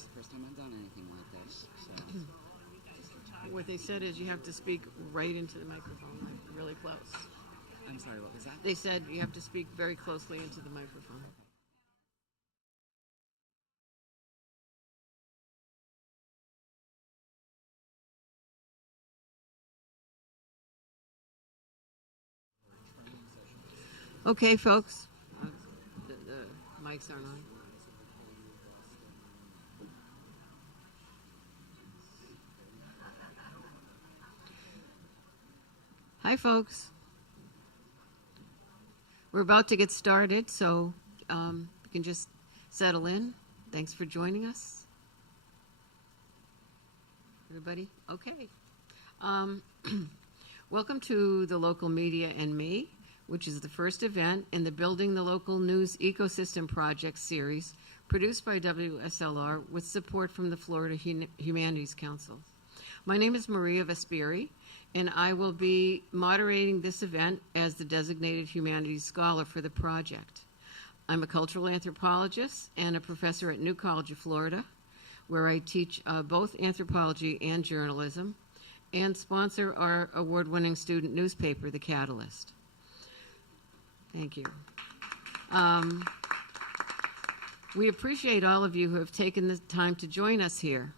It's the first time I've done anything like this. So what they said is you have to speak right into the microphone, like really close. I'm sorry, what was that? They said you have to speak very closely into the microphone. Okay, folks. The mics aren't on. Hi, folks. We're about to get started, so you can just settle in. Thanks for joining us. Everybody? Okay. Welcome to the Local Media and Me, which is the first event in the Building the Local News Ecosystem Project series produced by WSLR with support from the Florida Humanities Council. My name is Maria Vesperi, and I will be moderating this event as the designated humanities scholar for the project. I'm a cultural anthropologist and a professor at New College of Florida, where I teach both anthropology and journalism, and sponsor our award-winning student newspaper, The Catalyst. Thank you. We appreciate all of you who have taken the time to join us here.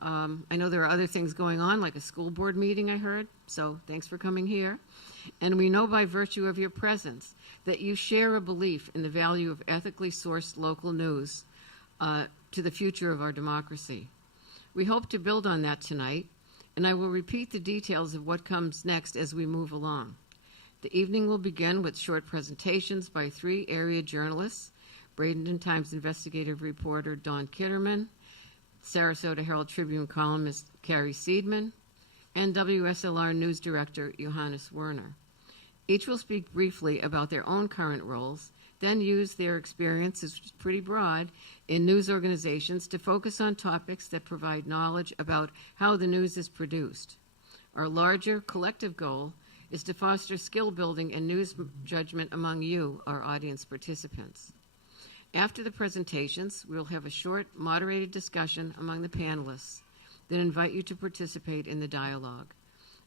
I know there are other things going on, like a school board meeting, I heard, so thanks for coming here. And we know by virtue of your presence that you share a belief in the value of ethically sourced local news to the future of our democracy. We hope to build on that tonight, and I will repeat the details of what comes next as we move along. The evening will begin with short presentations by 3 area journalists: Bradenton Times investigative reporter Dawn Kitterman, Sarasota Herald Tribune columnist Carrie Seidman, and WSLR news director Johannes Werner. Each will speak briefly about their own current roles, then use their experience, which is pretty broad, in news organizations to focus on topics that provide knowledge about how the news is produced. Our larger collective goal is to foster skill building and news judgment among you, our audience participants. After the presentations, we'll have a short, moderated discussion among the panelists that invite you to participate in the dialogue.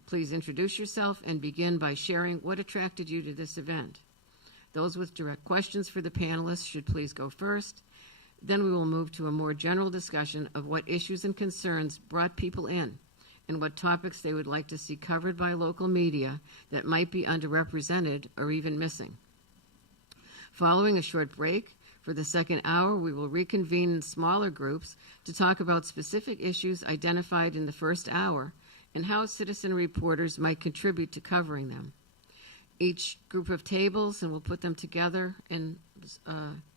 Please introduce yourself and begin by sharing what attracted you to this event. Those with direct questions for the panelists should please go first. Then we will move to a more general discussion of what issues and concerns brought people in and what topics they would like to see covered by local media that might be underrepresented or even missing. Following a short break, for the second hour, we will reconvene in smaller groups to talk about specific issues identified in the first hour and how citizen reporters might contribute to covering them. Each group of tables, and we'll put them together in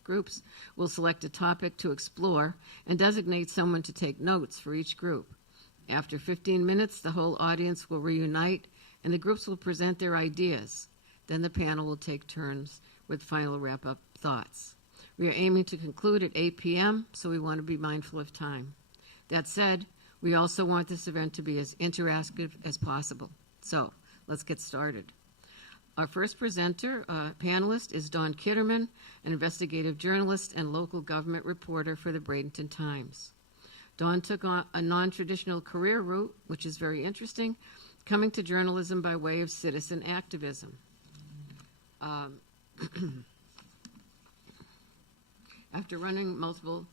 groups, will select a topic to explore and designate someone to take notes for each group. After 15 minutes, the whole audience will reunite and the groups will present their ideas. Then the panel will take turns with final wrap-up thoughts. We are aiming to conclude at 8 p.m., so we want to be mindful of time. That said, we also want this event to be as interactive as possible. So let's get started. Our first presenter, panelist, is Dawn Kitterman, an investigative journalist and local government reporter for the Bradenton Times. Dawn took on a non-traditional career route, which is very interesting, coming to journalism by way of citizen activism. After running multiple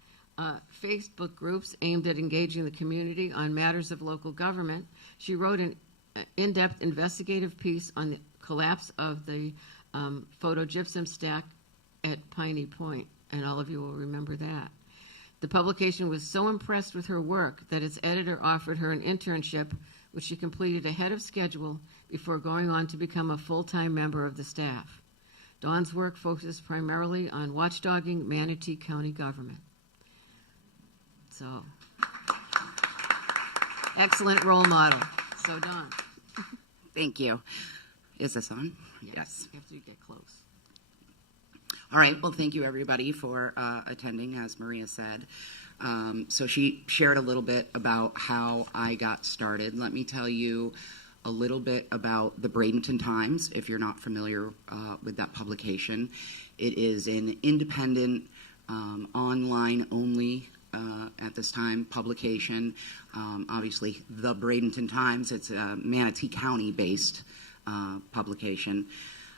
Facebook groups aimed at engaging the community on matters of local government, she wrote an in-depth investigative piece on the collapse of the photo gypsum stack at Piney Point, and all of you will remember that. The publication was so impressed with her work that its editor offered her an internship, which she completed ahead of schedule before going on to become a full-time member of the staff. Dawn's work focuses primarily on watchdogging Manatee County government. So, excellent role model. So, Dawn. Thank you. Is this on? Yes. After you get close. All right. Well, thank you, everybody, for attending, as Maria said. So she shared a little bit about how I got started. Let me tell you a little bit about the Bradenton Times, if you're not familiar with that publication. It is an independent, online-only at this time publication. Obviously, the Bradenton Times. It's a Manatee County-based publication.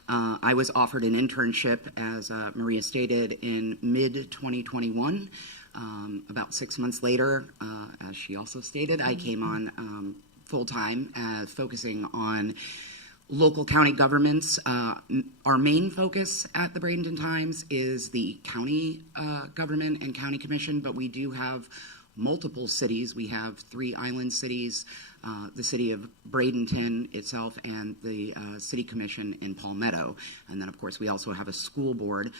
I was offered an internship, as Maria stated, in mid-2021. About 6 months later, as she also stated, I came on full-time, focusing on local county governments. Our main focus at the Bradenton Times is the county government and county commission, but we do have multiple cities. We have 3 island cities, the city of Bradenton itself and the city commission in Palmetto. And then, of course, we also have a school board.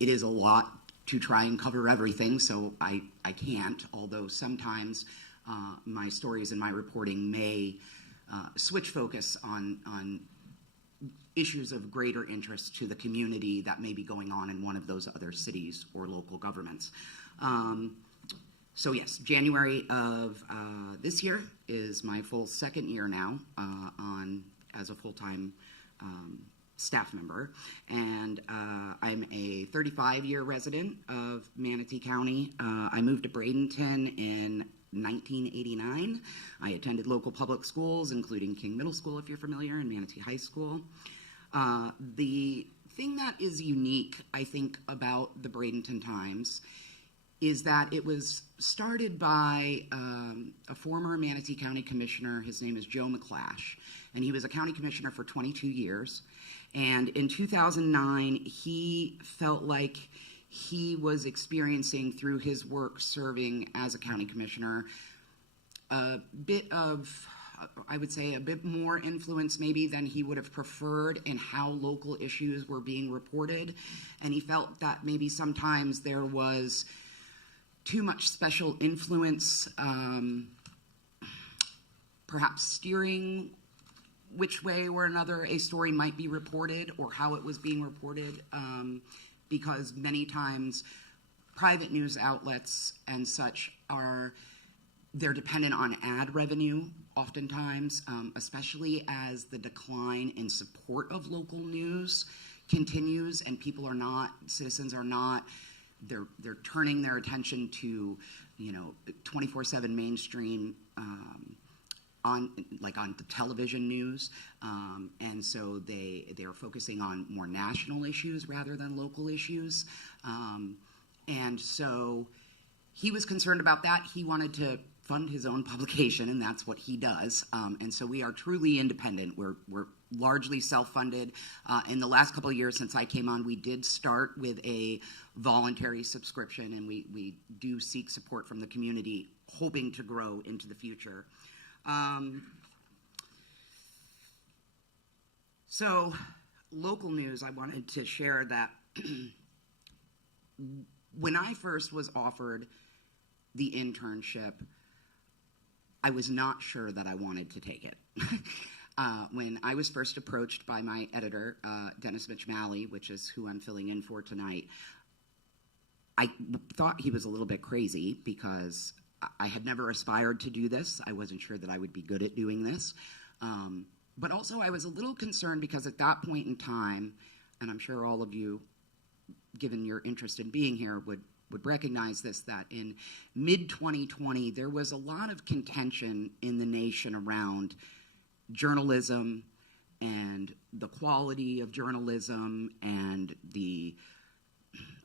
It is a lot to try and cover everything, so I can't, although sometimes my stories and my reporting may switch focus on issues of greater interest to the community that may be going on in one of those other cities or local governments. So yes, January of this year is my full second year now as a full-time staff member, and I'm a 35-year resident of Manatee County. I moved to Bradenton in 1989. I attended local public schools, including King Middle School, if you're familiar, and Manatee High School. The thing that is unique, I think, about the Bradenton Times is that it was started by a former Manatee County Commissioner. His name is Joe McClash, and he was a county commissioner for 22 years. And in 2009, he felt like he was experiencing, through his work serving as a county commissioner, a bit of, I would say, a bit more influence maybe than he would have preferred in how local issues were being reported. And he felt that maybe sometimes there was too much special influence, perhaps steering which way or another a story might be reported or how it was being reported, because many times private news outlets and such they're dependent on ad revenue oftentimes, especially as the decline in support of local news continues and citizens are not, they're turning their attention to, 24/7 mainstream on the television news, and so they're focusing on more national issues rather than local issues, and so he was concerned about that. He wanted to fund his own publication, and that's what he does, and so we are truly independent. We're largely self-funded. In the last couple of years since I came on, we did start with a voluntary subscription, and we do seek support from the community, hoping to grow into the future. So, local news, I wanted to share that when I first was offered the internship, I was not sure that I wanted to take it. When I was first approached by my editor, Dennis Mitch-Malley, which is who I'm filling in for tonight, I thought he was a little bit crazy because I had never aspired to do this. I wasn't sure that I would be good at doing this. But also I was a little concerned because at that point in time, and I'm sure all of you, given your interest in being here, would recognize this, that in mid-2020, there was a lot of contention in the nation around journalism and the quality of journalism and the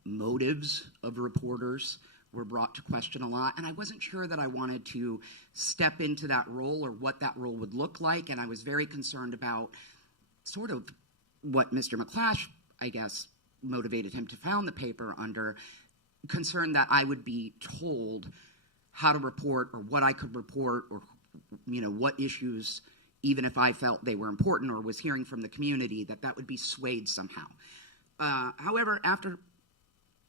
motives of reporters were brought to question a lot, and I wasn't sure that I wanted to step into that role or what that role would look like, and I was very concerned about sort of what Mr. McClash, I guess, motivated him to found the paper under, concerned that I would be told how to report or what I could report or, what issues, even if I felt they were important or was hearing from the community, that would be swayed somehow. However, after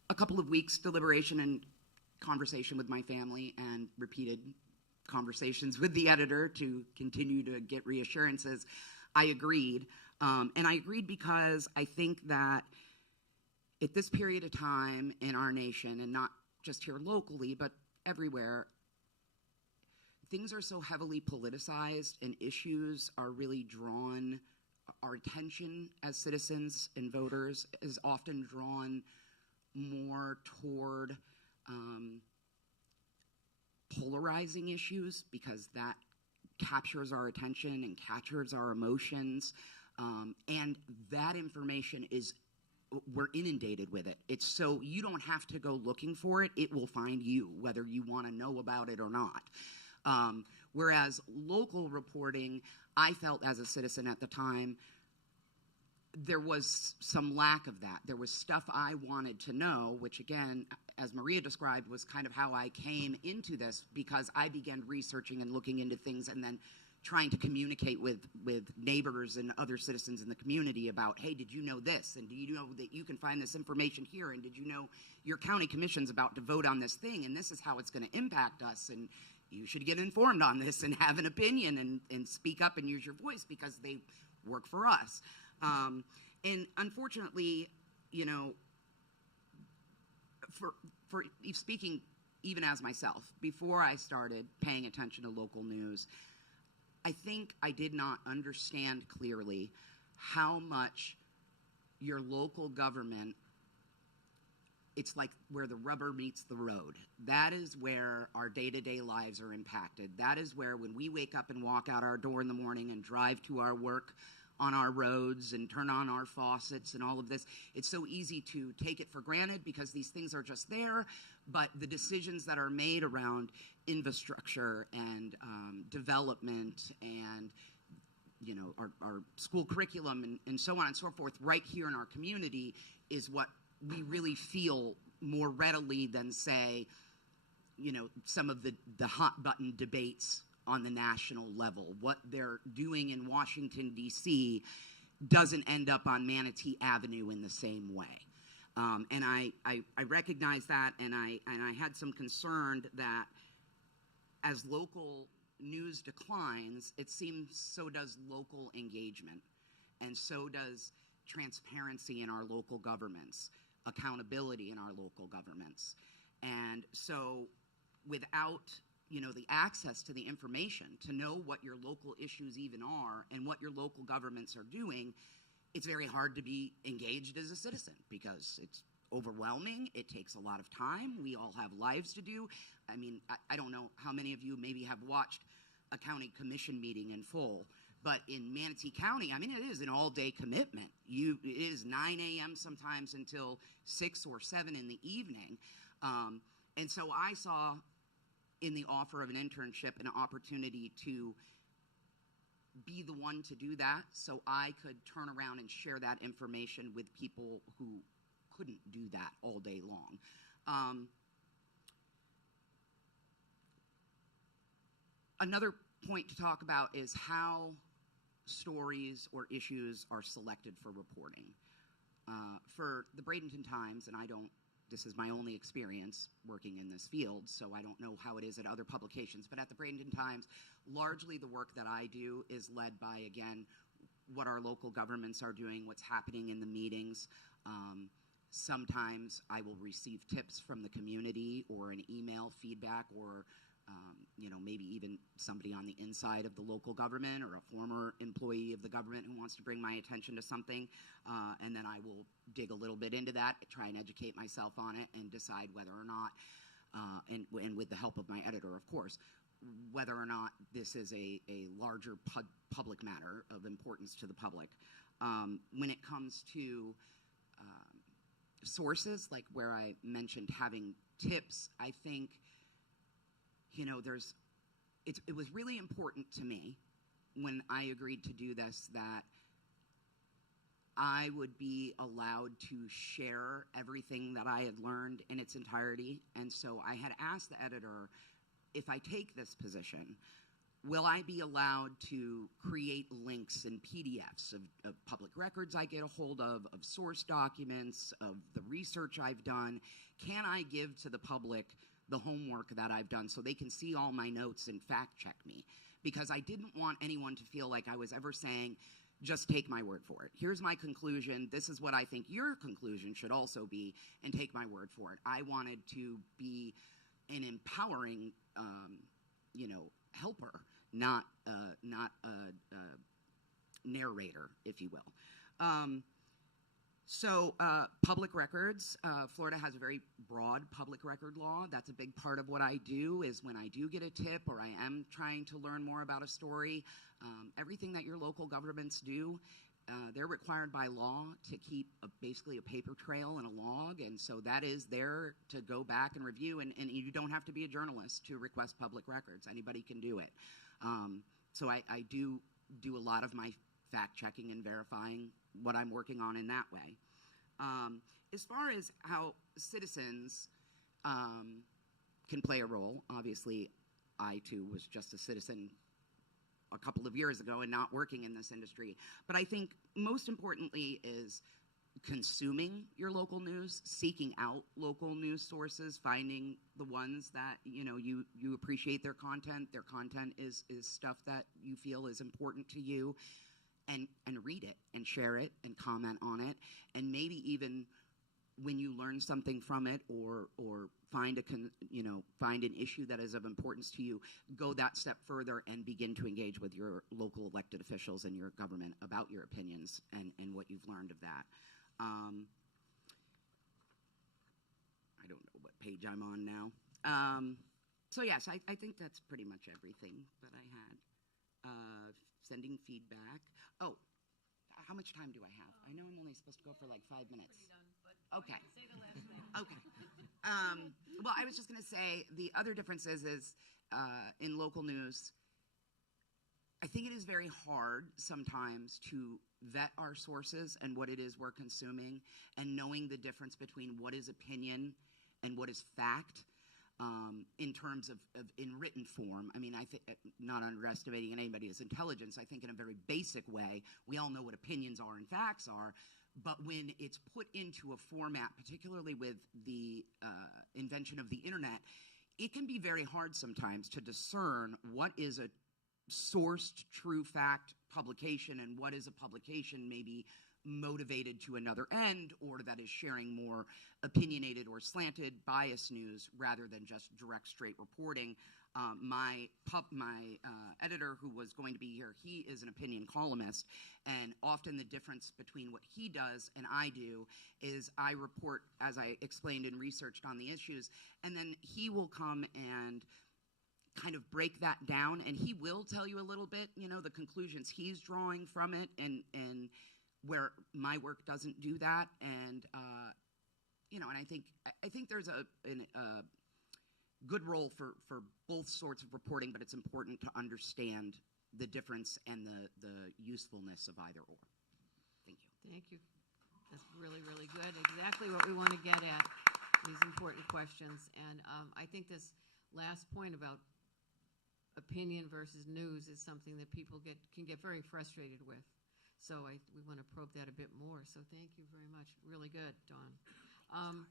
a couple of weeks deliberation and conversation with my family and repeated conversations with the editor to continue to get reassurances, I agreed. And I agreed because I think that at this period of time in our nation, and not just here locally, but everywhere, things are so heavily politicized and issues are really drawn, our attention as citizens and voters is often drawn more toward polarizing issues, because that captures our attention and captures our emotions. And that information we're inundated with it. It's so you don't have to go looking for it. It will find you, whether you want to know about it or not. Whereas local reporting, I felt as a citizen at the time, there was some lack of that. There was stuff I wanted to know, which again, as Maria described, was kind of how I came into this, because I began researching and looking into things and then trying to communicate with neighbors and other citizens in the community about, hey, did you know this? And do you know that you can find this information here? And did you know your county commission's about to vote on this thing, and this is how it's going to impact us, and you should get informed on this and have an opinion and speak up and use your voice because they work for us. And unfortunately, you know, for speaking even as myself, before I started paying attention to local news, I think I did not understand clearly how much your local government, it's like where the rubber meets the road. That is where our day-to-day lives are impacted. That is where, when we wake up and walk out our door in the morning and drive to our work on our roads and turn on our faucets and all of this, it's so easy to take it for granted because these things are just there, but the decisions that are made around infrastructure and development and, you know, our school curriculum and so on and so forth right here in our community is what we really feel more readily than, say, you know, some of the hot button debates on the national level. What they're doing in Washington, D.C. doesn't end up on Manatee Avenue in the same way. And I recognize that, and I had some concern that as local news declines, it seems so does local engagement, and so does transparency in our local governments, accountability in our local governments. And so without, you know, the access to the information to know what your local issues even are and what your local governments are doing, it's very hard to be engaged as a citizen because it's overwhelming. It takes a lot of time. We all have lives to do. I mean, I don't know how many of you maybe have watched a county commission meeting in full, but in Manatee County, I mean, it is an all-day commitment. It is 9 a.m. sometimes until 6 or 7 in the evening. And so I saw in the offer of an internship an opportunity to be the one to do that, so I could turn around and share that information with people who couldn't do that all day long. Another point to talk about is how stories or issues are selected for reporting. For the Bradenton Times, and this is my only experience working in this field, so I don't know how it is at other publications, but at the Bradenton Times, largely the work that I do is led by, again, what our local governments are doing, what's happening in the meetings. Sometimes I will receive tips from the community or an email feedback or maybe even somebody on the inside of the local government or a former employee of the government who wants to bring my attention to something, and then I will dig a little bit into that, try and educate myself on it, and decide whether or not, and with the help of my editor, of course, whether or not this is a larger public matter of importance to the public. When it comes to sources, like where I mentioned having tips, I think, it was really important to me when I agreed to do this that I would be allowed to share everything that I had learned in its entirety. And so I had asked the editor, if I take this position, will I be allowed to create links and PDFs of public records I get a hold of source documents, of the research I've done? Can I give to the public the homework that I've done so they can see all my notes and fact check me? Because I didn't want anyone to feel like I was ever saying, just take my word for it. Here's my conclusion. This is what I think your conclusion should also be, and take my word for it. I wanted to be an empowering, helper, not a narrator, if you will. So public records, Florida has a very broad public record law. That's a big part of what I do is when I do get a tip or I am trying to learn more about a story, everything that your local governments do, they're required by law to keep basically a paper trail and a log, and so that is there to go back and review, and you don't have to be a journalist to request public records. Anybody can do it. So I do a lot of my fact-checking and verifying what I'm working on in that way. As far as how citizens can play a role, obviously I too was just a citizen a couple of years ago and not working in this industry. But I think most importantly is consuming your local news, seeking out local news sources, finding the ones that you appreciate their content. Their content is stuff that you feel is important to you, and read it and share it and comment on it, and maybe even when you learn something from it or find an issue that is of importance to you, go that step further and begin to engage with your local elected officials and your government about your opinions and what you've learned of that. I don't know what page I'm on now. So yes, I think that's pretty much everything that I had. Sending feedback. Oh, how much time do I have? I know I'm only supposed to go for like 5 minutes. Okay. Say the last thing. Okay. Well, I was just going to say the other difference is in local news, I think it is very hard sometimes to vet our sources and what it is we're consuming, and knowing the difference between what is opinion and what is fact. In terms of in written form, I mean, I think, not underestimating anybody's intelligence, I think in a very basic way, we all know what opinions are and facts are, but when it's put into a format, particularly with the invention of the internet, it can be very hard sometimes to discern what is a sourced true fact publication and what is a publication maybe motivated to another end, or that is sharing more opinionated or slanted biased news rather than just direct straight reporting. My editor, who was going to be here, he is an opinion columnist, and often the difference between what he does and I do is I report as I explained and researched on the issues, and then he will come and kind of break that down, and he will tell you a little bit, the conclusions he's drawing from it, and where my work doesn't do that, and and I think there's a good role for both sorts of reporting, but it's important to understand the difference and the usefulness of either or. Thank you. Thank you. That's really, really good. Exactly what we want to get at, these important questions. And I think this last point about opinion versus news is something that people can get very frustrated with. So we want to probe that a bit more. So thank you very much. Really good, Dawn.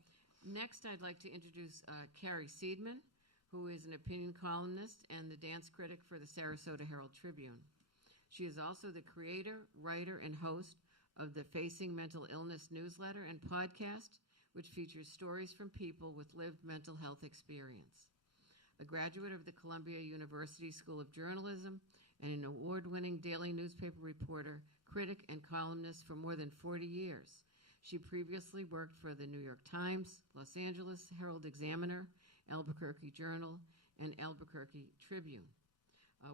Next, I'd like to introduce Carrie Seidman, who is an opinion columnist and the dance critic for the Sarasota Herald Tribune. She is also the creator, writer, and host of the Facing Mental Illness newsletter and podcast, which features stories from people with lived mental health experience. A graduate of the Columbia University School of Journalism and an award-winning daily newspaper reporter, critic, and columnist for more than 40 years. She previously worked for the New York Times, Los Angeles Herald Examiner, Albuquerque Journal, and Albuquerque Tribune,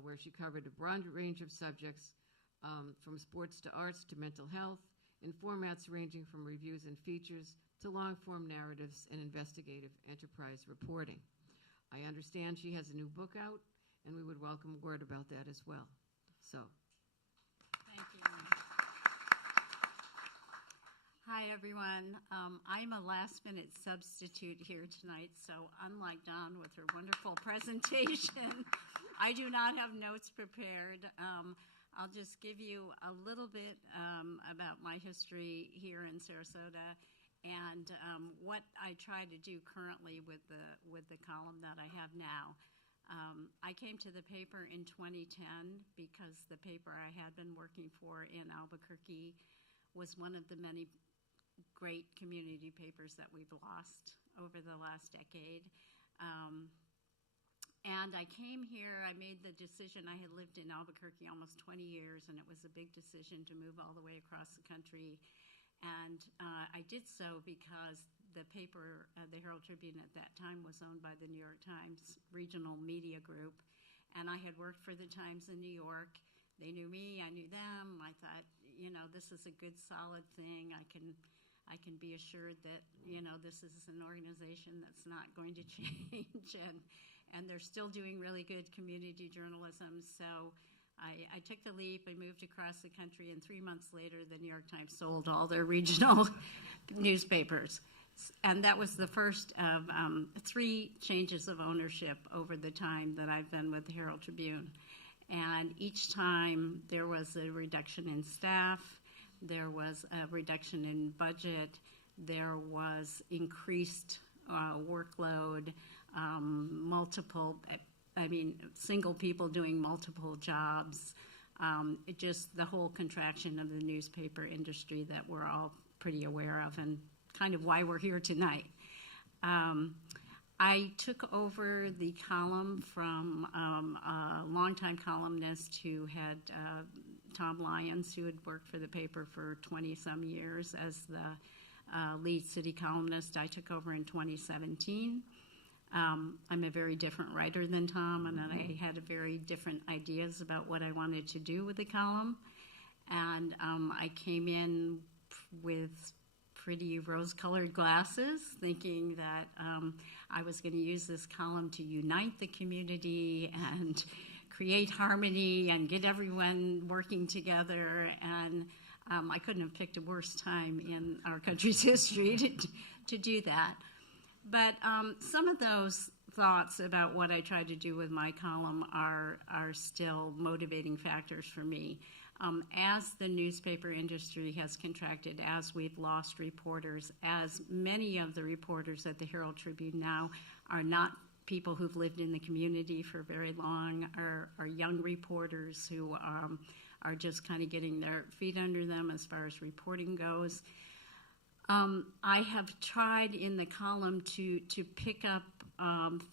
where she covered a broad range of subjects from sports to arts to mental health, in formats ranging from reviews and features to long-form narratives and investigative enterprise reporting. I understand she has a new book out, and we would welcome a word about that as well. So. Thank you. Hi, everyone. I'm a last-minute substitute here tonight, so unlike Dawn with her wonderful presentation, I do not have notes prepared. I'll just give you a little bit about my history here in Sarasota and what I try to do currently with the column that I have now. I came to the paper in 2010 because the paper I had been working for in Albuquerque was one of the many great community papers that we've lost over the last decade. And I came here, I made the decision, I had lived in Albuquerque almost 20 years, and it was a big decision to move all the way across the country And I did so because the paper, the Herald Tribune at that time, was owned by the New York Times regional media group. And I had worked for the Times in New York. They knew me, I knew them. I thought, this is a good, solid thing. I can be assured that, this is an organization that's not going to change, and they're still doing really good community journalism. So I took the leap. I moved across the country, and 3 months later, the New York Times sold all their regional newspapers. And that was the first of 3 changes of ownership over the time that I've been with the Herald Tribune. And each time there was a reduction in staff, there was a reduction in budget, there was increased workload, single people doing multiple jobs, just the whole contraction of the newspaper industry that we're all pretty aware of, and kind of why we're here tonight. I took over the column from a longtime columnist who had Tom Lyons, who had worked for the paper for 20-some years as the lead city columnist. I took over in 2017. I'm a very different writer than Tom, and I had very different ideas about what I wanted to do with the column. And I came in with pretty rose-colored glasses, thinking that I was going to use this column to unite the community and create harmony and get everyone working together. And I couldn't have picked a worse time in our country's history to do that. But some of those thoughts about what I tried to do with my column are still motivating factors for me. As the newspaper industry has contracted, as we've lost reporters, as many of the reporters at the Herald Tribune now are not people who've lived in the community for very long, are young reporters who are just kind of getting their feet under them as far as reporting goes. I have tried in the column to pick up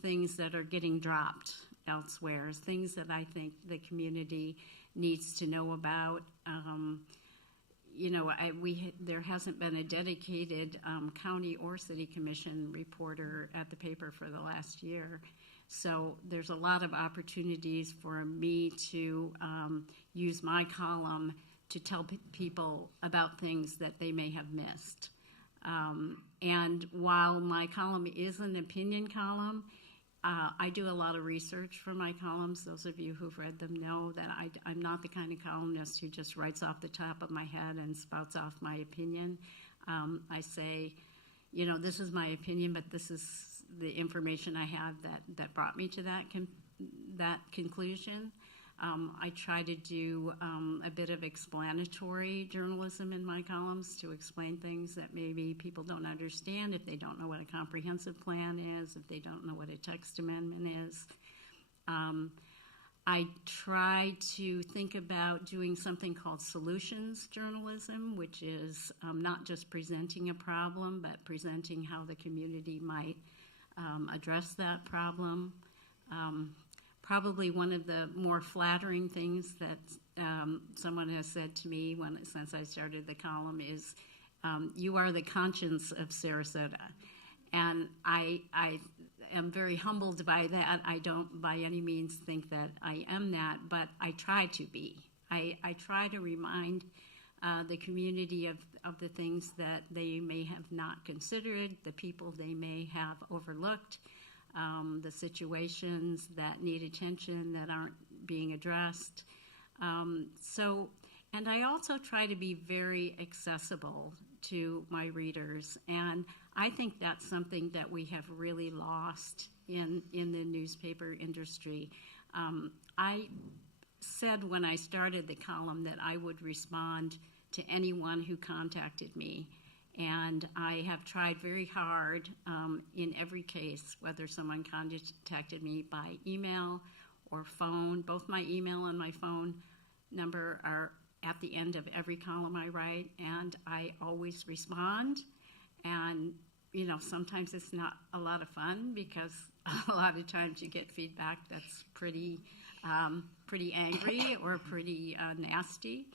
things that are getting dropped elsewhere, things that I think the community needs to know about. There hasn't been a dedicated county or city commission reporter at the paper for the last year. So there's a lot of opportunities for me to use my column to tell people about things that they may have missed. And while my column is an opinion column, I do a lot of research for my columns. Those of you who've read them know that I'm not the kind of columnist who just writes off the top of my head and spouts off my opinion. I say, this is my opinion, but this is the information I have that brought me to that conclusion. I try to do a bit of explanatory journalism in my columns to explain things that maybe people don't understand, if they don't know what a comprehensive plan is, if they don't know what a text amendment is. I try to think about doing something called solutions journalism, which is not just presenting a problem, but presenting how the community might address that problem. Probably one of the more flattering things that someone has said to me since I started the column is, you are the conscience of Sarasota. And I am very humbled by that. I don't by any means think that I am that, but I try to be. I try to remind the community of the things that they may have not considered, the people they may have overlooked, the situations that need attention that aren't being addressed. And I also try to be very accessible to my readers, and I think that's something that we have really lost in the newspaper industry. I said when I started the column that I would respond to anyone who contacted me. And I have tried very hard in every case, whether someone contacted me by email or phone. Both my email and my phone number are at the end of every column I write, and I always respond. And, sometimes it's not a lot of fun because a lot of times you get feedback that's pretty angry or pretty nasty.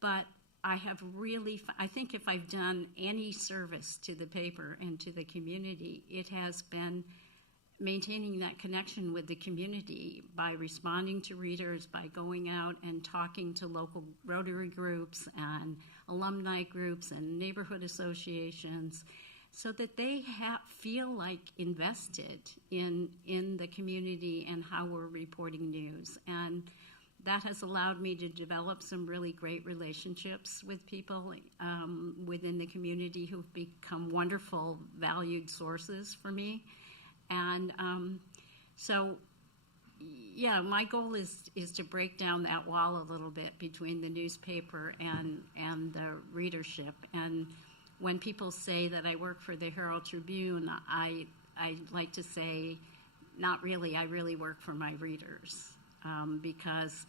But I have really, I think if I've done any service to the paper and to the community, it has been maintaining that connection with the community by responding to readers, by going out and talking to local Rotary groups and alumni groups and neighborhood associations, so that they feel like invested in the community and how we're reporting news. And that has allowed me to develop some really great relationships with people within the community who've become wonderful, valued sources for me. And so, yeah, my goal is to break down that wall a little bit between the newspaper and the readership. And when people say that I work for the Herald Tribune, I like to say, not really, I really work for my readers. Because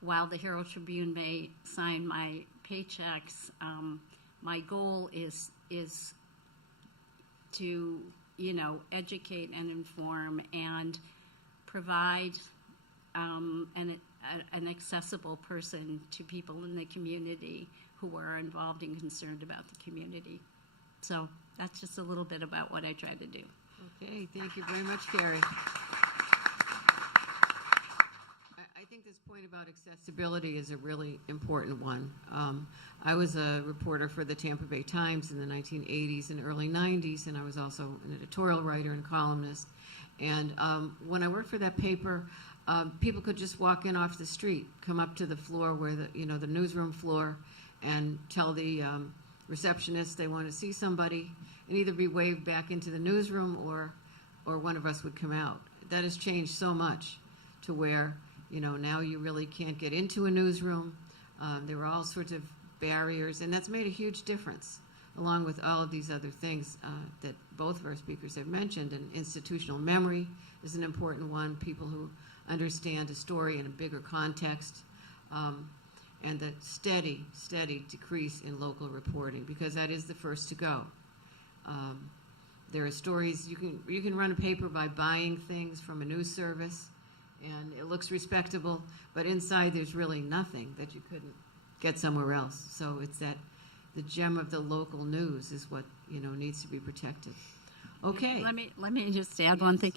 while the Herald Tribune may sign my paychecks, my goal is to, educate and inform and provide an accessible person to people in the community who are involved and concerned about the community. So that's just a little bit about what I try to do. Okay, thank you very much, Carrie. I think this point about accessibility is a really important one. I was a reporter for the Tampa Bay Times in the 1980s and early 90s, and I was also an editorial writer and columnist. And when I worked for that paper, people could just walk in off the street, come up to the floor where the newsroom floor, and tell the receptionist they want to see somebody, and either be waved back into the newsroom or one of us would come out. That has changed so much to where, now you really can't get into a newsroom. There are all sorts of barriers, and that's made a huge difference, along with all of these other things that both of our speakers have mentioned. And institutional memory is an important one, people who understand a story in a bigger context, and the steady decrease in local reporting, because that is the first to go. There are stories, you can run a paper by buying things from a news service, and it looks respectable, but inside there's really nothing that you couldn't get somewhere else. So it's that the gem of the local news is what needs to be protected. Okay. Let me just add one thing.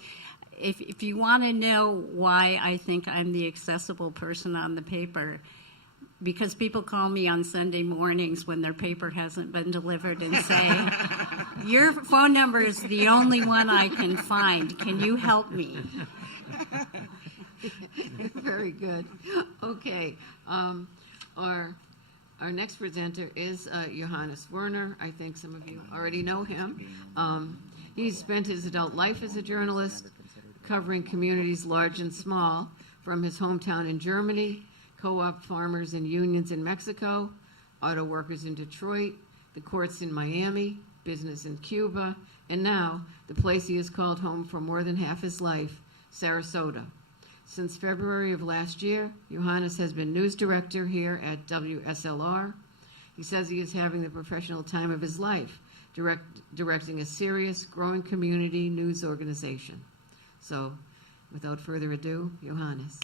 If you want to know why I think I'm the accessible person on the paper, because people call me on Sunday mornings when their paper hasn't been delivered and say, your phone number is the only one I can find. Can you help me? Very good. Okay. Our next presenter is Johannes Werner. I think some of you already know him. He's spent his adult life as a journalist, covering communities large and small, from his hometown in Germany, co-op farmers and unions in Mexico, auto workers in Detroit, the courts in Miami, business in Cuba, and now the place he has called home for more than half his life, Sarasota. Since February of last year, Johannes has been news director here at WSLR. He says he is having the professional time of his life, directing a serious, growing community news organization. So, without further ado, Johannes.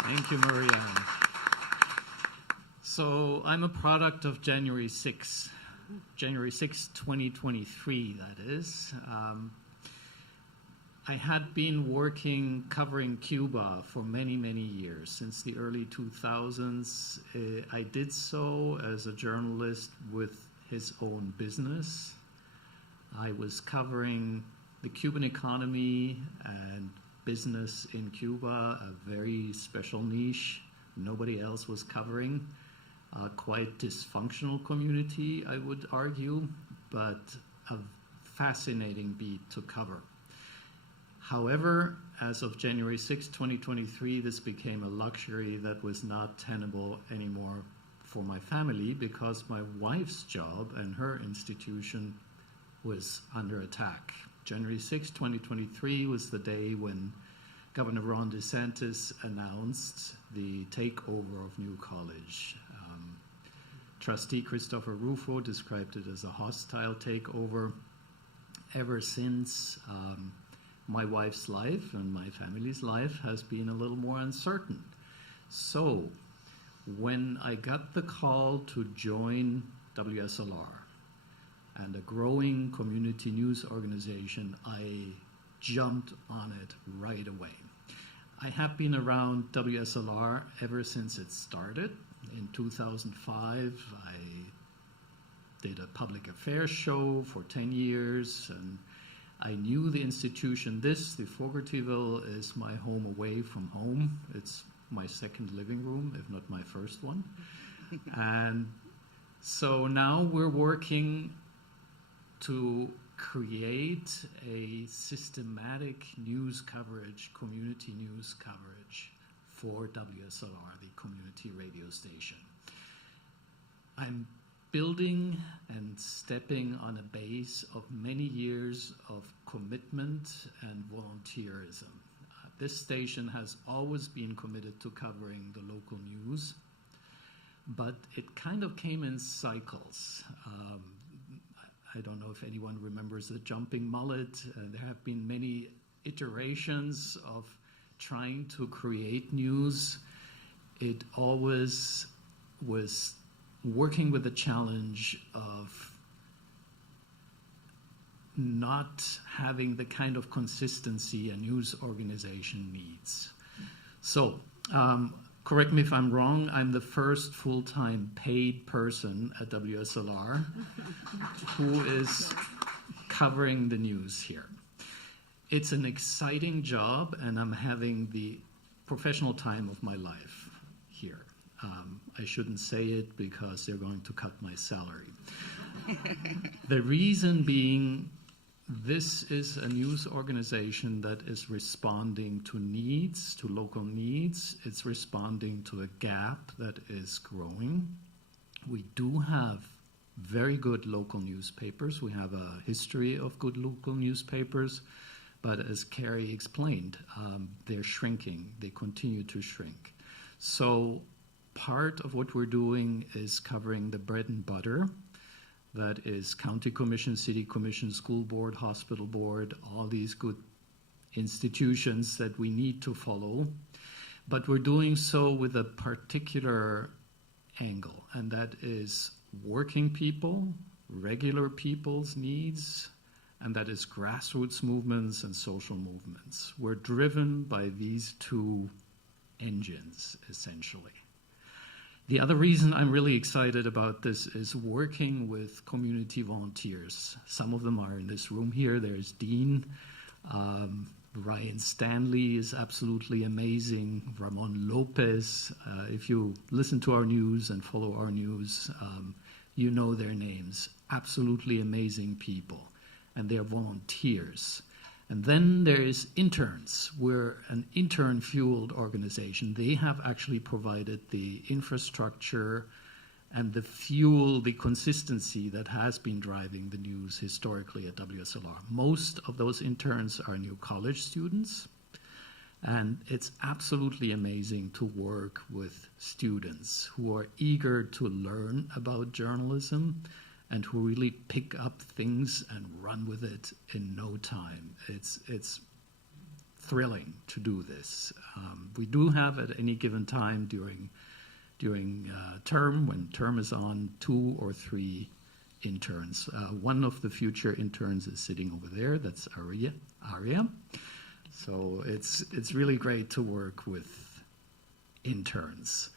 Thank you, Maria. So I'm a product of January 6, 2023, that is. I had been working covering Cuba for many, many years, since the early 2000s. I did so as a journalist with his own business. I was covering the Cuban economy and business in Cuba, a very special niche nobody else was covering. Quite dysfunctional community, I would argue, but a fascinating beat to cover. However, as of January 6, 2023, this became a luxury that was not tenable anymore for my family, because my wife's job and her institution was under attack. January 6, 2023 was the day when Governor Ron DeSantis announced the takeover of New College. Trustee Christopher Rufo described it as a hostile takeover. Ever since, my wife's life and my family's life has been a little more uncertain. So, When I got the call to join WSLR and a growing community news organization, I jumped on it right away. I have been around WSLR ever since it started. In 2005, I did a public affairs show for 10 years, and I knew the institution. The Fogartyville, is my home away from home. It's my second living room, if not my first one. And so now we're working to create a systematic news coverage, community news coverage for WSLR, the community radio station. I'm building and stepping on a base of many years of commitment and volunteerism. This station has always been committed to covering the local news, but it kind of came in cycles. I don't know if anyone remembers the jumping mullet. There have been many iterations of trying to create news. It always was working with the challenge of not having the kind of consistency a news organization needs. So, correct me if I'm wrong, I'm the first full-time paid person at WSLR who is covering the news here. It's an exciting job, and I'm having the professional time of my life here. I shouldn't say it because they're going to cut my salary. The reason being, this is a news organization that is responding to needs, to local needs. It's responding to a gap that is growing. We do have very good local newspapers. We have a history of good local newspapers, but as Carrie explained, they're shrinking. They continue to shrink. So part of what we're doing is covering the bread and butter. That is county commission, city commission, school board, hospital board, all these good institutions that we need to follow. But we're doing so with a particular angle, and that is working people, regular people's needs, and that is grassroots movements and social movements. We're driven by these two engines, essentially. The other reason I'm really excited about this is working with community volunteers. Some of them are in this room here. There's Dean. Ryan Stanley is absolutely amazing. Ramon Lopez. If you listen to our news and follow our news, you know their names. Absolutely amazing people. And they're volunteers. And then there is interns. We're an intern-fueled organization. They have actually provided the infrastructure and the fuel, the consistency that has been driving the news historically at WSLR. Most of those interns are new college students, and it's absolutely amazing to work with students who are eager to learn about journalism and who really pick up things and run with it in no time. It's thrilling to do this. We do have at any given time during term, when term is on, 2 or 3 interns. One of the future interns is sitting over there. That's Aria. So it's really great to work with interns.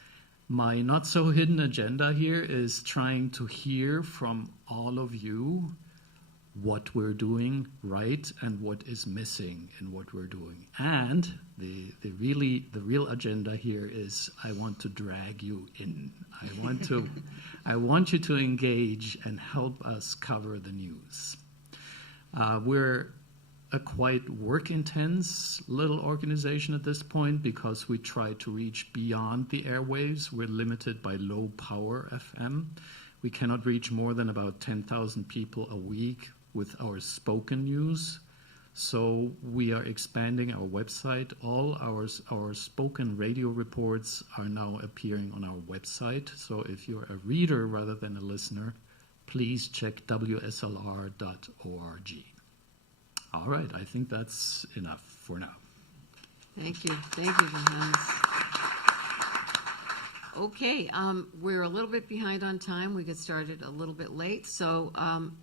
My not-so-hidden agenda here is trying to hear from all of you what we're doing right and what is missing in what we're doing. And the real agenda here is I want to drag you in. I want you to engage and help us cover the news. We're a quite work-intense little organization at this point because we try to reach beyond the airwaves. We're limited by low-power FM. We cannot reach more than about 10,000 people a week with our spoken news. So we are expanding our website. All our spoken radio reports are now appearing on our website. So if you're a reader rather than a listener, please check wslr.org. All right, I think that's enough for now. Thank you, Johannes. Okay, we're a little bit behind on time. We get started a little bit late. So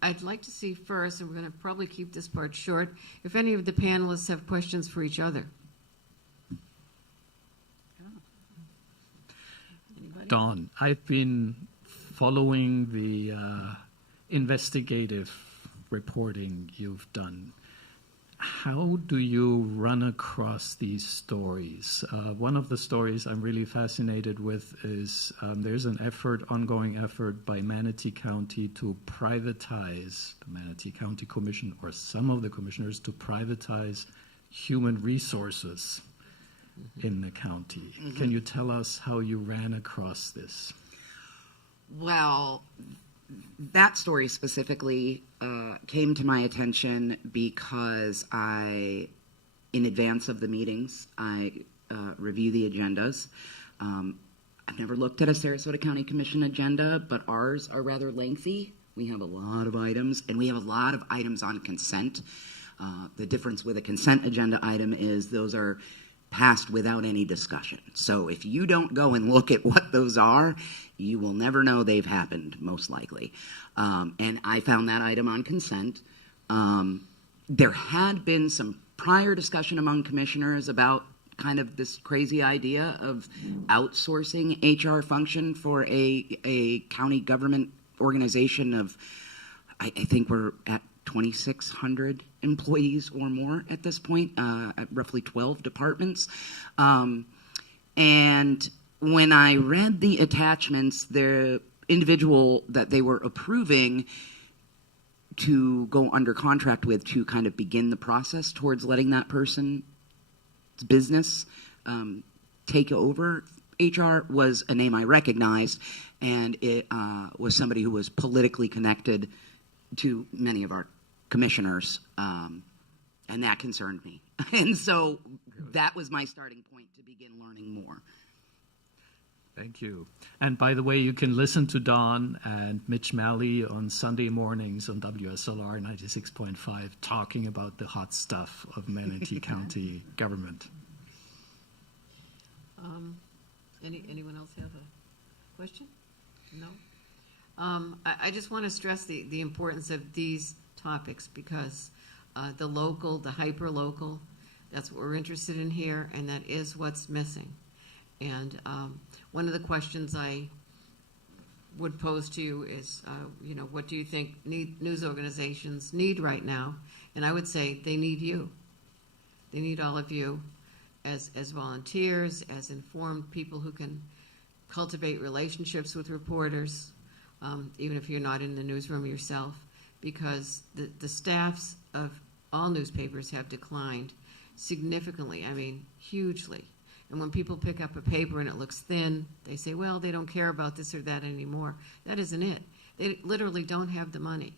I'd like to see first, and we're going to probably keep this part short, if any of the panelists have questions for each other. Anybody? Dawn, I've been following the investigative reporting you've done. How do you run across these stories? One of the stories I'm really fascinated with is there's an ongoing effort by Manatee County to privatize, the Manatee County Commission or some of the commissioners to privatize human resources in the county. Can you tell us how you ran across this? Well, that story specifically came to my attention because in advance of the meetings, I review the agendas. I've never looked at a Sarasota County Commission agenda, but ours are rather lengthy. We have a lot of items, and we have a lot of items on consent. The difference with a consent agenda item is those are passed without any discussion. So if you don't go and look at what those are, you will never know they've happened, most likely. And I found that item on consent. There had been some prior discussion among commissioners about kind of this crazy idea of outsourcing HR function for a county government organization of, I think we're at 2,600 employees or more at this point, at roughly 12 departments. And when I read the attachments, the individual that they were approving to go under contract with to kind of begin the process towards letting that person's business take over HR was a name I recognized, and it was somebody who was politically connected to many of our commissioners, and that concerned me. And so that was my starting point to begin learning more. Thank you. And by the way, you can listen to Dawn and Mitch Malley on Sunday mornings on WSLR 96.5 talking about the hot stuff of Manatee County government. Anyone else have a question? No? I just want to stress the importance of these topics because the local, the hyper-local, that's what we're interested in here, and that is what's missing. And one of the questions I would pose to you is, what do you think news organizations need right now? And I would say they need you. They need all of you as volunteers, as informed people who can cultivate relationships with reporters, even if you're not in the newsroom yourself, because the staffs of all newspapers have declined significantly, hugely. And when people pick up a paper and it looks thin, they say, well, they don't care about this or that anymore. That isn't it. They literally don't have the money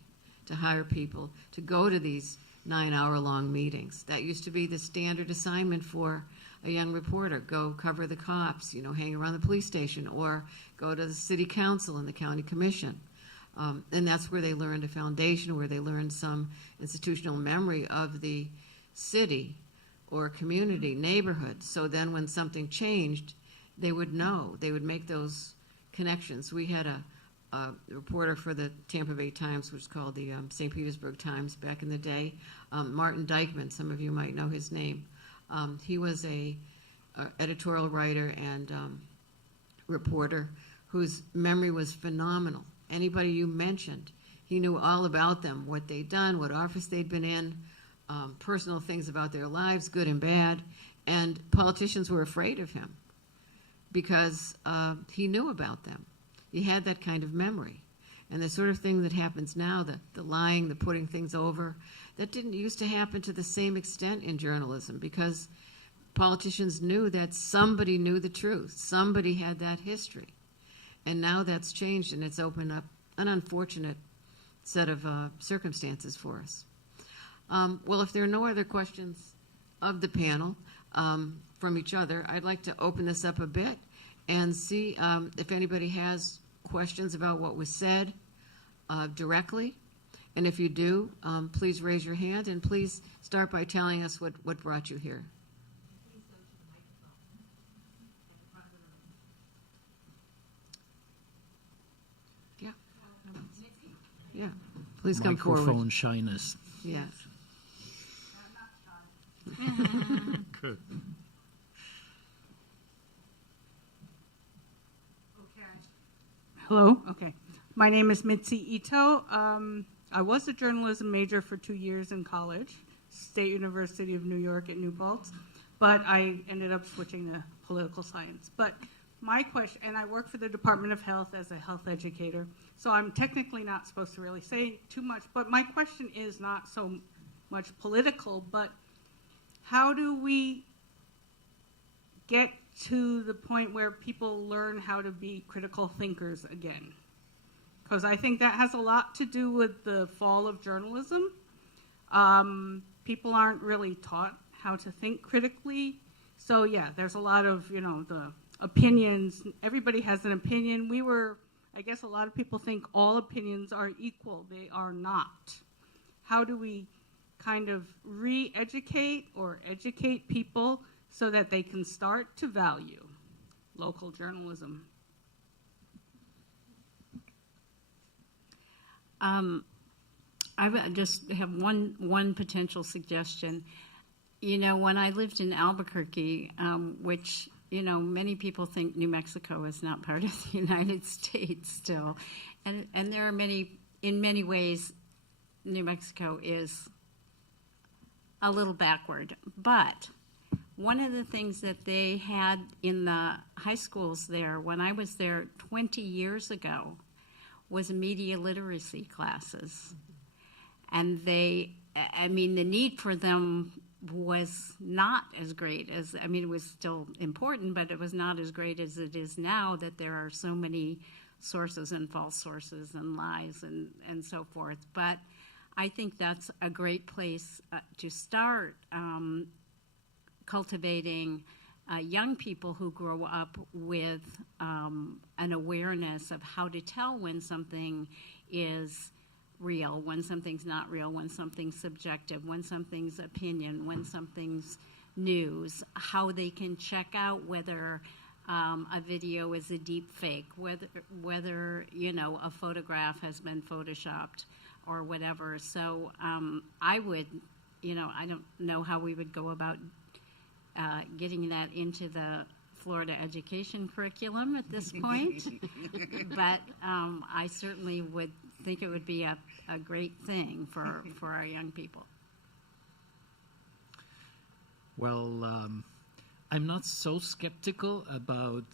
to hire people to go to these 9-hour-long meetings. That used to be the standard assignment for a young reporter. Go cover the cops, hang around the police station, or go to the city council and the county commission. And that's where they learned a foundation, where they learned some institutional memory of the city or community, neighborhood. So then when something changed, they would know. They would make those connections. We had a reporter for the Tampa Bay Times, which was called the St. Petersburg Times back in the day, Martin Dykman. Some of you might know his name. He was a editorial writer and reporter whose memory was phenomenal. Anybody you mentioned, he knew all about them, what they'd done, what office they'd been in, personal things about their lives, good and bad. And politicians were afraid of him because he knew about them. He had that kind of memory. And the sort of thing that happens now, the lying, the putting things over, that didn't used to happen to the same extent in journalism because politicians knew that somebody knew the truth. Somebody had that history. And now that's changed, and it's opened up an unfortunate set of circumstances for us. Well, if there are no other questions of the panel from each other, I'd like to open this up a bit and see if anybody has questions about what was said directly. And if you do, please raise your hand, and please start by telling us what brought you here. Yeah, please come forward. Microphone shyness. Yes. Good. Hello. Okay. My name is Mitzi Ito. I was a journalism major for 2 years in college, State University of New York at New Paltz, but I ended up switching to political science. But my question, and I work for the Department of Health as a health educator, so I'm technically not supposed to really say too much, but my question is not so much political, but how do we get to the point where people learn how to be critical thinkers again? Because I think that has a lot to do with the fall of journalism. People aren't really taught how to think critically. So yeah, there's a lot of, the opinions. Everybody has an opinion. I guess a lot of people think all opinions are equal. They are not. How do we kind of re-educate or educate people so that they can start to value local journalism? I would just have one potential suggestion. When I lived in Albuquerque, which, many people think New Mexico is not part of the United States still. And there are in many ways, New Mexico is a little backward. But one of the things that they had in the high schools there when I was there 20 years ago was media literacy classes. And the need for them was not as great as, it was still important, but it was not as great as it is now, that there are so many sources and false sources and lies and so forth. But I think that's a great place to start cultivating young people who grow up with an awareness of how to tell when something is real, when something's not real, when something's subjective, when something's opinion, when something's news, how they can check out whether a video is a deep fake, whether a photograph has been photoshopped or whatever. So I would, I don't know how we would go about getting that into the Florida education curriculum at this point, but I certainly would think it would be a great thing for our young people. Well, I'm not so skeptical about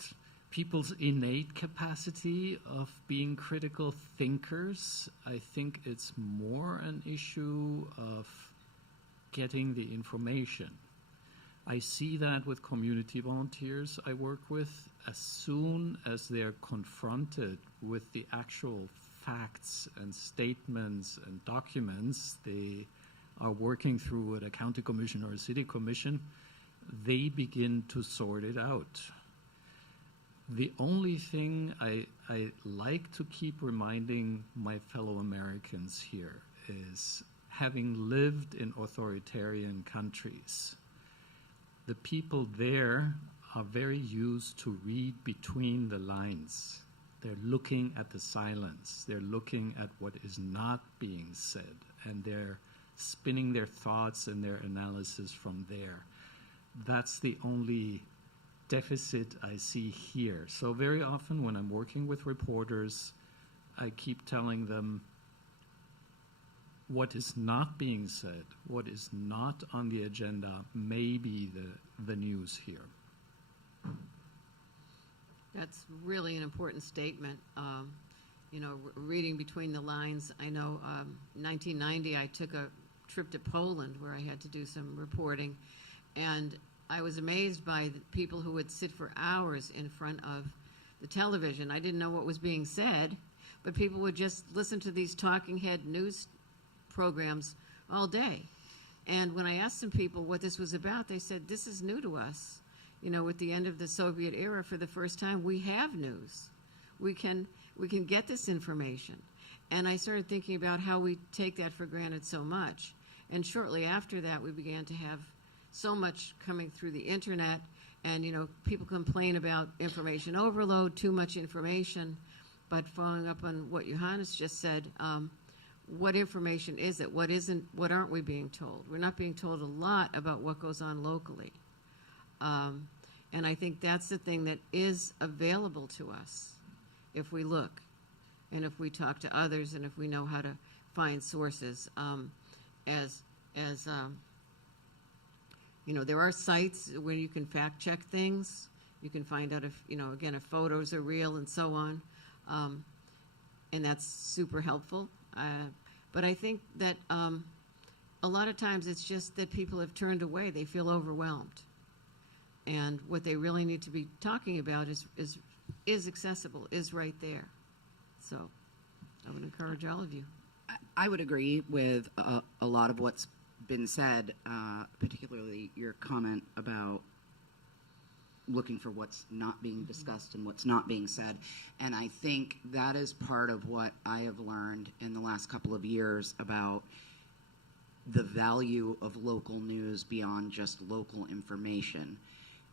people's innate capacity of being critical thinkers. I think it's more an issue of getting the information. I see that with community volunteers I work with. As soon as they're confronted with the actual facts and statements and documents they are working through at a county commission or a city commission, they begin to sort it out. The only thing I like to keep reminding my fellow Americans here is, having lived in authoritarian countries, the people there are very used to read between the lines. They're looking at the silence. They're looking at what is not being said, and they're spinning their thoughts and their analysis from there. That's the only deficit I see here. So very often when I'm working with reporters, I keep telling them what is not being said, what is not on the agenda, may be the news here. That's really an important statement. Reading between the lines. I know 1990 I took a trip to Poland where I had to do some reporting, and I was amazed by the people who would sit for hours in front of the television. I didn't know what was being said, but people would just listen to these talking head news programs all day. And when I asked some people what this was about, they said, this is new to us. With the end of the Soviet era, for the first time, we have news. We can get this information. And I started thinking about how we take that for granted so much. And shortly after that, we began to have so much coming through the internet, and people complain about information overload, too much information. But following up on what Johannes just said, what information is it? What isn't? What aren't we being told? We're not being told a lot about what goes on locally. And I think that's the thing that is available to us if we look and if we talk to others and if we know how to find sources. There are sites where you can fact check things. You can find out if, again, if photos are real and so on. And that's super helpful. But I think that a lot of times it's just that people have turned away. They feel overwhelmed. And what they really need to be talking about is accessible, is right there. So I would encourage all of you. I would agree with a lot of what's been said, particularly your comment about looking for what's not being discussed and what's not being said. And I think that is part of what I have learned in the last couple of years about the value of local news beyond just local information,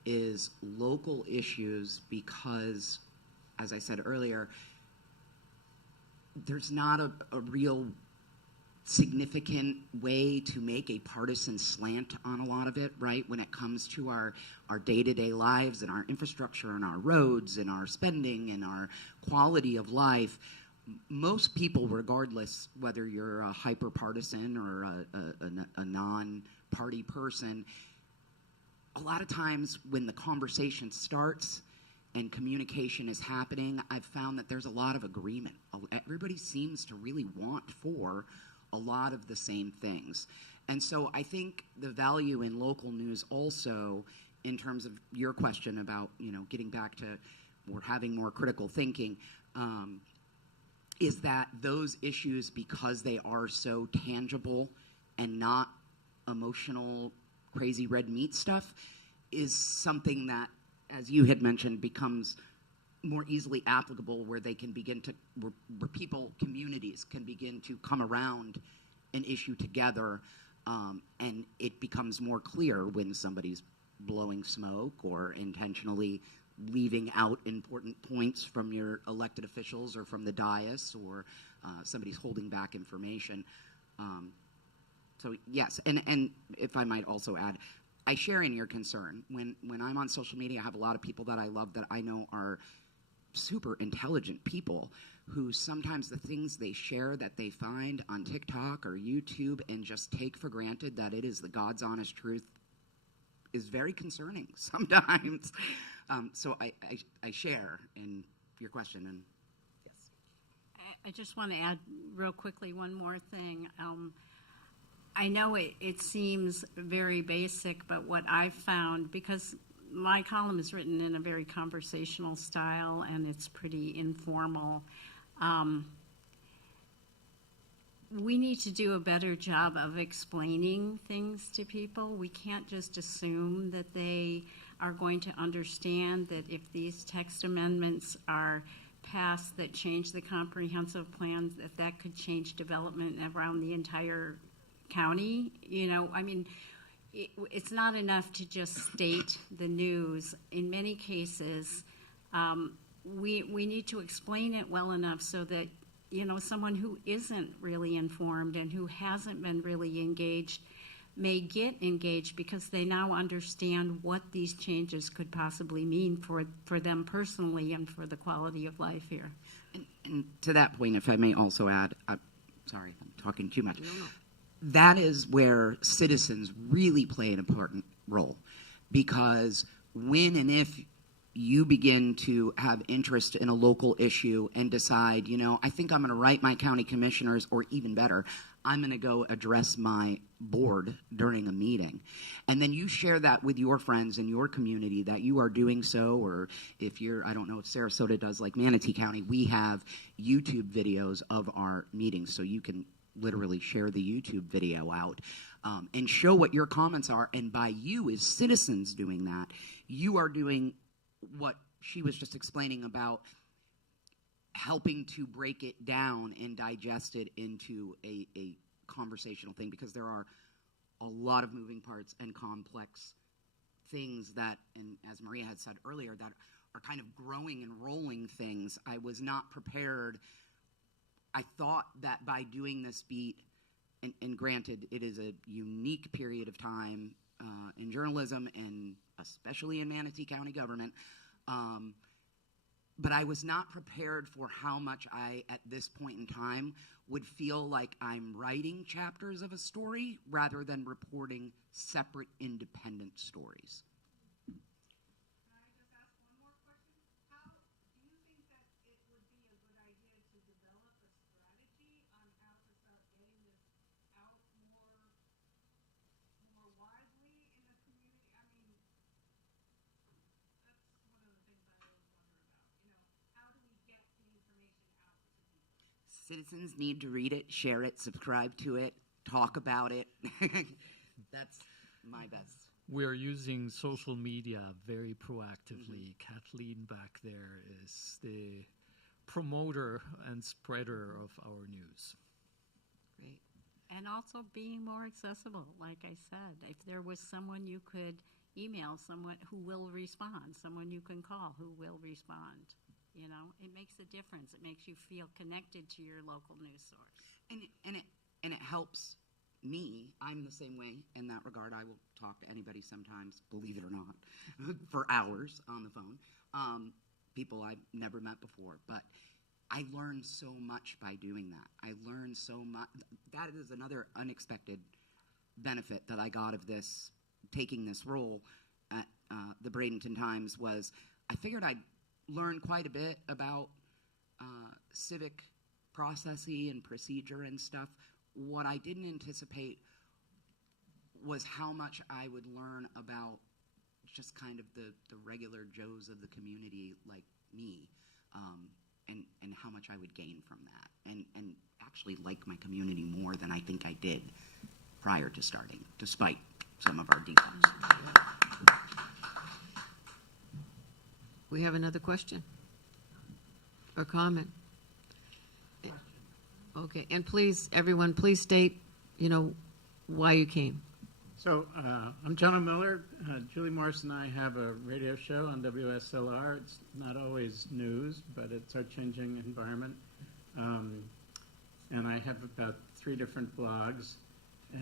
is local issues, because, as I said earlier, there's not a real significant way to make a partisan slant on a lot of it, right? When it comes to our day-to-day lives and our infrastructure and our roads and our spending and our quality of life, most people, regardless whether you're a hyper-partisan or a non-party person, a lot of times when the conversation starts and communication is happening, I've found that there's a lot of agreement. Everybody seems to really want for a lot of the same things. And so I think the value in local news also, in terms of your question about, getting back to or having more critical thinking, is that those issues, because they are so tangible and not emotional, crazy red meat stuff, is something that, as you had mentioned, becomes more easily applicable, where they can begin to, where people, communities can begin to come around an issue together, and it becomes more clear when somebody's blowing smoke or intentionally leaving out important points from your elected officials or from the dais, or somebody's holding back information. So yes, and if I might also add, I share in your concern. When I'm on social media, I have a lot of people that I love that I know are super intelligent people who sometimes the things they share that they find on TikTok or YouTube and just take for granted that it is the God's honest truth is very concerning sometimes. So I share in your question. And yes. I just want to add real quickly one more thing. I know it seems very basic, but what I've found, because my column is written in a very conversational style and it's pretty informal, we need to do a better job of explaining things to people. We can't just assume that they are going to understand that if these text amendments are passed that change the comprehensive plans, that could change development around the entire county. It's not enough to just state the news. In many cases, we need to explain it well enough so that someone who isn't really informed and who hasn't been really engaged may get engaged, because they now understand what these changes could possibly mean for them personally and for the quality of life here. And to that point, if I may also add, sorry, I'm talking too much. No. That is where citizens really play an important role, because when and if you begin to have interest in a local issue and decide, I think I'm going to write my county commissioners, or even better, I'm going to go address my board during a meeting. And then you share that with your friends in your community that you are doing so, or if I don't know if Sarasota does like Manatee County, we have YouTube videos of our meetings, so you can literally share the YouTube video out and show what your comments are. And by you as citizens doing that, you are doing what she was just explaining about helping to break it down and digest it into a conversational thing, because there are a lot of moving parts and complex things that, and as Maria had said earlier, that are kind of growing and rolling things. I was not prepared I thought that by doing this beat, and granted, it is a unique period of time in journalism, and especially in Manatee County government, but I was not prepared for how much I, at this point in time, would feel like I'm writing chapters of a story rather than reporting separate, independent stories. Can I just ask one more question? How do you think that it would be a good idea to develop a strategy on how to start getting this out more widely in the community? I mean, that's one of the things I always wonder about. How do we get the information out to people? Citizens need to read it, share it, subscribe to it, talk about it. That's my best. We're using social media very proactively. Kathleen back there is the promoter and spreader of our news. Great. And also being more accessible, like I said. If there was someone you could email, someone who will respond, someone you can call who will respond, it makes a difference. It makes you feel connected to your local news source. And it helps me. I'm the same way in that regard. I will talk to anybody sometimes, believe it or not, for hours on the phone. People I've never met before, but I learned so much by doing that. I learned so much. That is another unexpected benefit that I got of this, taking this role at the Bradenton Times, was I figured I'd learn quite a bit about civic processing and procedure and stuff. What I didn't anticipate was how much I would learn about just kind of the regular Joes of the community like me, and how much I would gain from that, and actually like my community more than I think I did prior to starting, despite some of our defects. We have another question or comment. Okay, and please, everyone, please state, why you came. So I'm John Miller. Julie Morris and I have a radio show on WSLR. It's not always news, but it's our changing environment. And I have about 3 different blogs.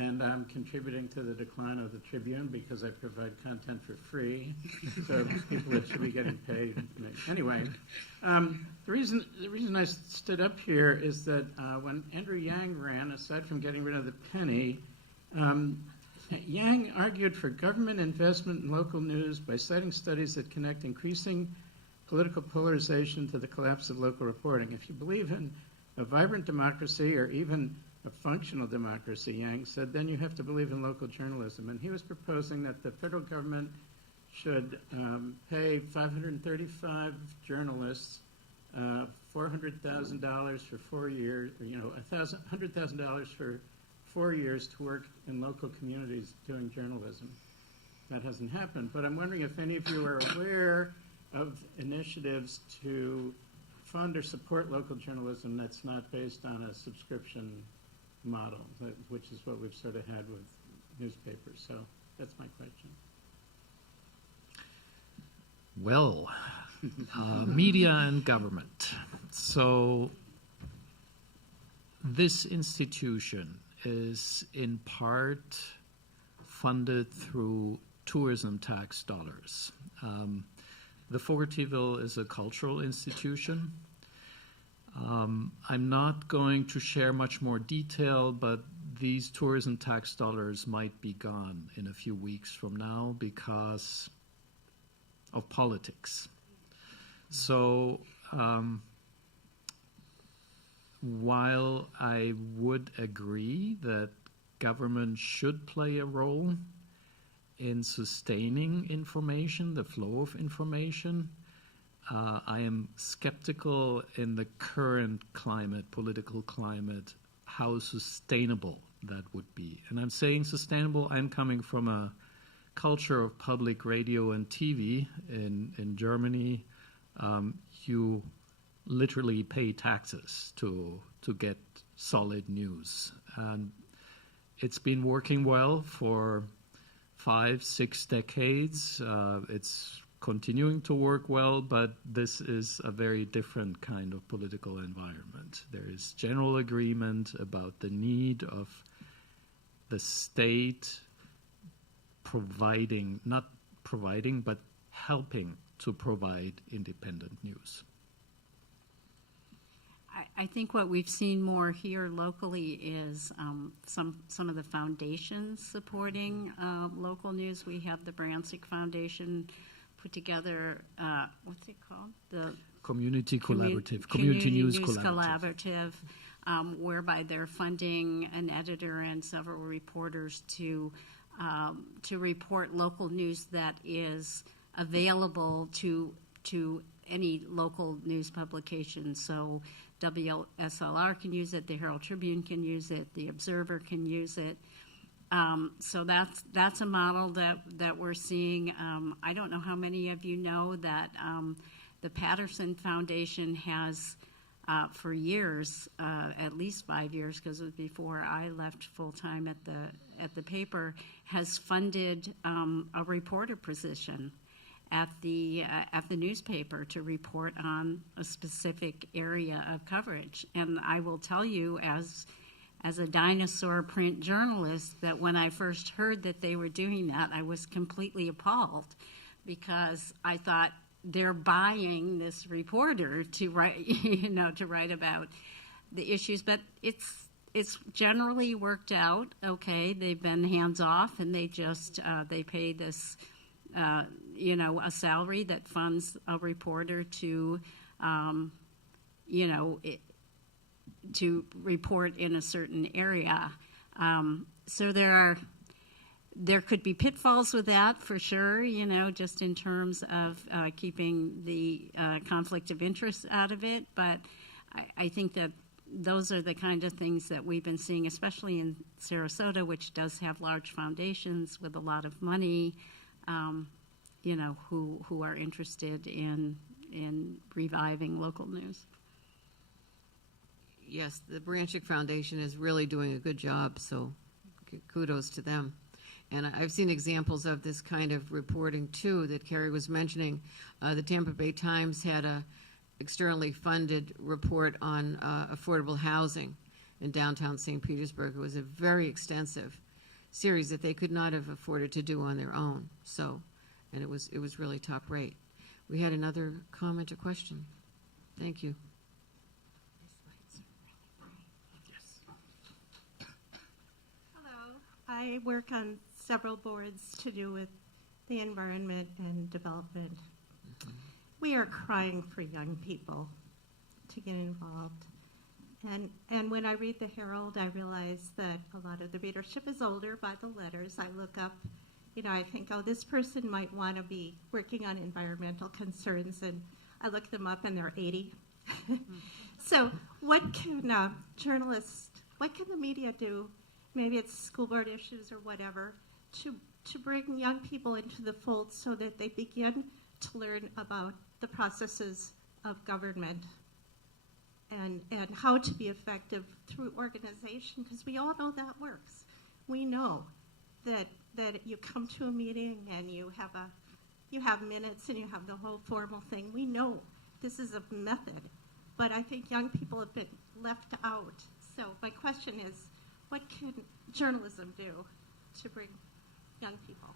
And I'm contributing to the decline of the Tribune because I provide content for free. So people that should be getting paid. Anyway, the reason I stood up here is that when Andrew Yang ran, aside from getting rid of the penny, Yang argued for government investment in local news by citing studies that connect increasing political polarization to the collapse of local reporting. If you believe in a vibrant democracy or even a functional democracy, Yang said, then you have to believe in local journalism. And he was proposing that the federal government should pay 535 journalists $400,000 for 4 years, or $100,000 for 4 years to work in local communities doing journalism. That hasn't happened. But I'm wondering if any of you are aware of initiatives to fund or support local journalism that's not based on a subscription model, which is what we've sort of had with newspapers. So that's my question. Well, media and government. So this institution is in part funded through tourism tax dollars. The Fogartyville is a cultural institution. I'm not going to share much more detail, but these tourism tax dollars might be gone in a few weeks from now because of politics. So while I would agree that government should play a role in sustaining information, the flow of information, I am skeptical in the current climate, political climate, how sustainable that would be. And I'm saying sustainable, I'm coming from a culture of public radio and TV. In Germany, you literally pay taxes to get solid news. And it's been working well for 5-6 decades. It's continuing to work well, but this is a very different kind of political environment. There is general agreement about the need of the state providing, not providing, but helping to provide independent news. I think what we've seen more here locally is some of the foundations supporting local news. We have the Brancic Foundation put together, what's it called? The Community Collaborative, Community News Collaborative, whereby they're funding an editor and several reporters to report local news that is available to any local news publication. So WSLR can use it, the Herald Tribune can use it, the Observer can use it. So that's a model that we're seeing. I don't know how many of you know that the Patterson Foundation has, for years, at least 5 years, because it was before I left full time at the paper, has funded a reporter position at the newspaper to report on a specific area of coverage. And I will tell you, as a dinosaur print journalist, that when I first heard that they were doing that, I was completely appalled, because I thought they're buying this reporter to write, to write about the issues. But it's generally worked out okay. They've been hands off, and they just they pay this a salary that funds a reporter to to report in a certain area. So there could be pitfalls with that for sure, just in terms of keeping the conflict of interest out of it. But I think that those are the kind of things that we've been seeing, especially in Sarasota, which does have large foundations with a lot of money, who are interested in reviving local news. Yes, the Brancic Foundation is really doing a good job, so kudos to them. And I've seen examples of this kind of reporting, too, that Carrie was mentioning. The Tampa Bay Times had a externally funded report on affordable housing in downtown St. Petersburg. It was a very extensive series that they could not have afforded to do on their own. And it was really top rate. We had another comment or question. Thank you. Hello. I work on several boards to do with the environment and development. Mm-hmm. We are crying for young people to get involved. And when I read the Herald, I realize that a lot of the readership is older by the letters. I look up, I think, oh, this person might want to be working on environmental concerns, and I look them up and they're 80. So what can journalists, what can the media do, maybe it's school board issues or whatever, to bring young people into the fold so that they begin to learn about the processes of government and how to be effective through organization, because we all know that works. We know that you come to a meeting and you have minutes and you have the whole formal thing. We know this is a method, but I think young people have been left out. So my question is, what can journalism do to bring young people?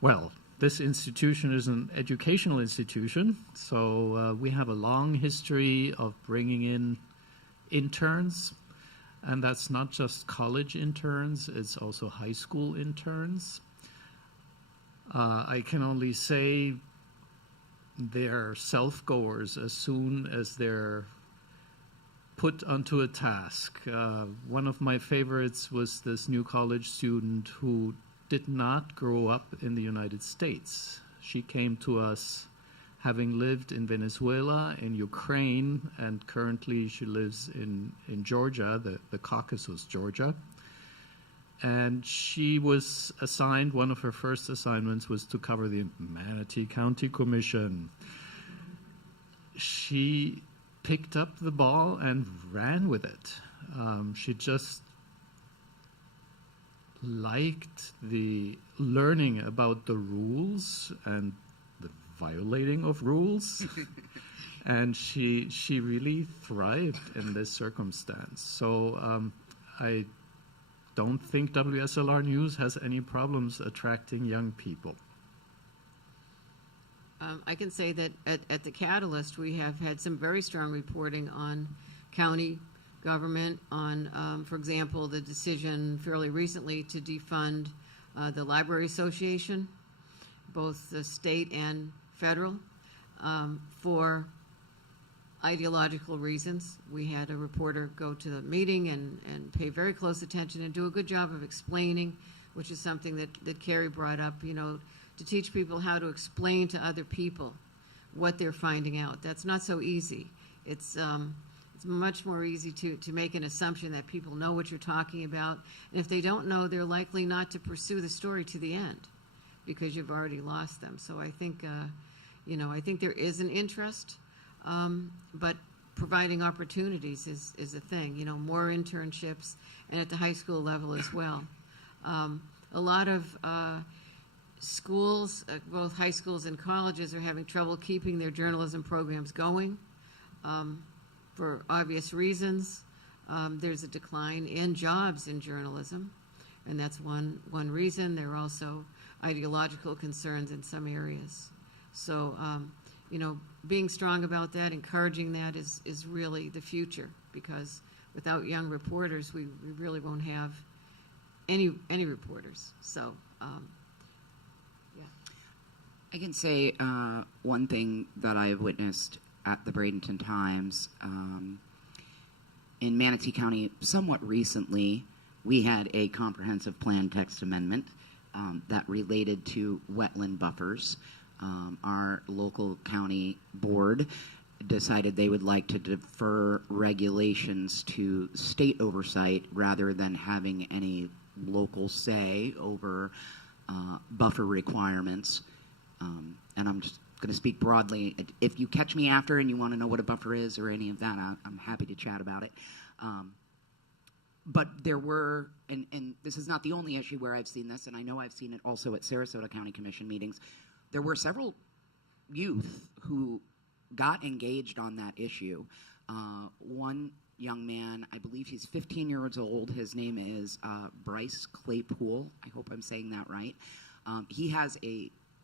Well, this institution is an educational institution, so we have a long history of bringing in interns, and that's not just college interns, it's also high school interns. I can only say they're self-goers as soon as they're put onto a task. One of my favorites was this new college student who did not grow up in the United States. She came to us having lived in Venezuela, in Ukraine, and currently she lives in Georgia, the Caucasus, Georgia. And she was assigned, one of her first assignments was to cover the Manatee County Commission. She picked up the ball and ran with it. She just liked the learning about the rules and the violating of rules. And she really thrived in this circumstance. So I don't think WSLR News has any problems attracting young people. I can say that at the Catalyst, we have had some very strong reporting on county government, on, for example, the decision fairly recently to defund the Library Association, both the state and federal, for ideological reasons. We had a reporter go to the meeting and pay very close attention and do a good job of explaining, which is something that Carrie brought up, to teach people how to explain to other people what they're finding out. That's not so easy. It's much more easy to make an assumption that people know what you're talking about. And if they don't know, they're likely not to pursue the story to the end because you've already lost them. So I think, I think there is an interest. But providing opportunities is a thing, more internships, and at the high school level as well. A lot of schools, both high schools and colleges, are having trouble keeping their journalism programs going for obvious reasons. There's a decline in jobs in journalism, and that's one reason. There are also ideological concerns in some areas. So, being strong about that, encouraging that is really the future, because without young reporters, we really won't have any reporters. So, yeah. I can say one thing that I have witnessed at the Bradenton Times. In Manatee County, somewhat recently, we had a comprehensive plan text amendment that related to wetland buffers. Our local county board decided they would like to defer regulations to state oversight rather than having any local say over buffer requirements. And I'm just going to speak broadly. If you catch me after and you want to know what a buffer is or any of that, I'm happy to chat about it. But there were, and this is not the only issue where I've seen this, and I know I've seen it also at Sarasota County Commission meetings. There were several youth who got engaged on that issue. One young man, I believe he's 15 years old. His name is Bryce Claypool. I hope I'm saying that right. He has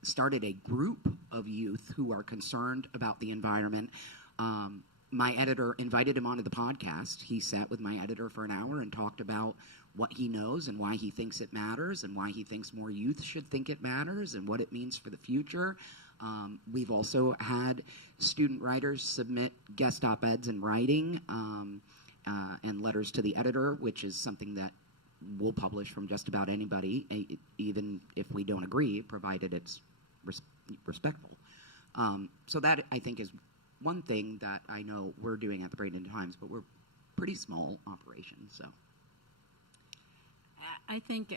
started a group of youth who are concerned about the environment. My editor invited him onto the podcast. He sat with my editor for an hour and talked about what he knows and why he thinks it matters and why he thinks more youth should think it matters and what it means for the future. We've also had student writers submit guest op-eds in writing and letters to the editor, which is something that we'll publish from just about anybody, even if we don't agree, provided it's respectful. So that, I think, is one thing that I know we're doing at the Bradenton Times, but we're pretty small operation, so. I think,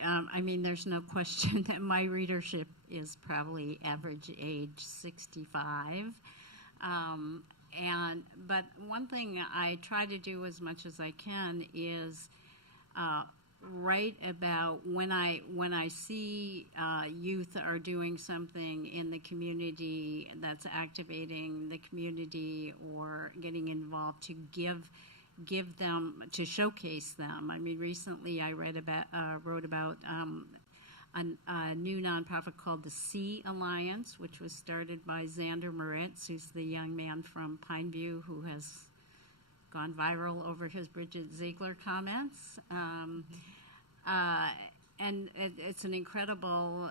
there's no question that my readership is probably average age 65. But one thing I try to do as much as I can is write about when I see youth are doing something in the community that's activating the community or getting involved, to give them, to showcase them. Recently I wrote about a new nonprofit called the Sea Alliance, which was started by Xander Moritz, who's the young man from Pineview who has gone viral over his Bridget Ziegler comments. And it's an incredible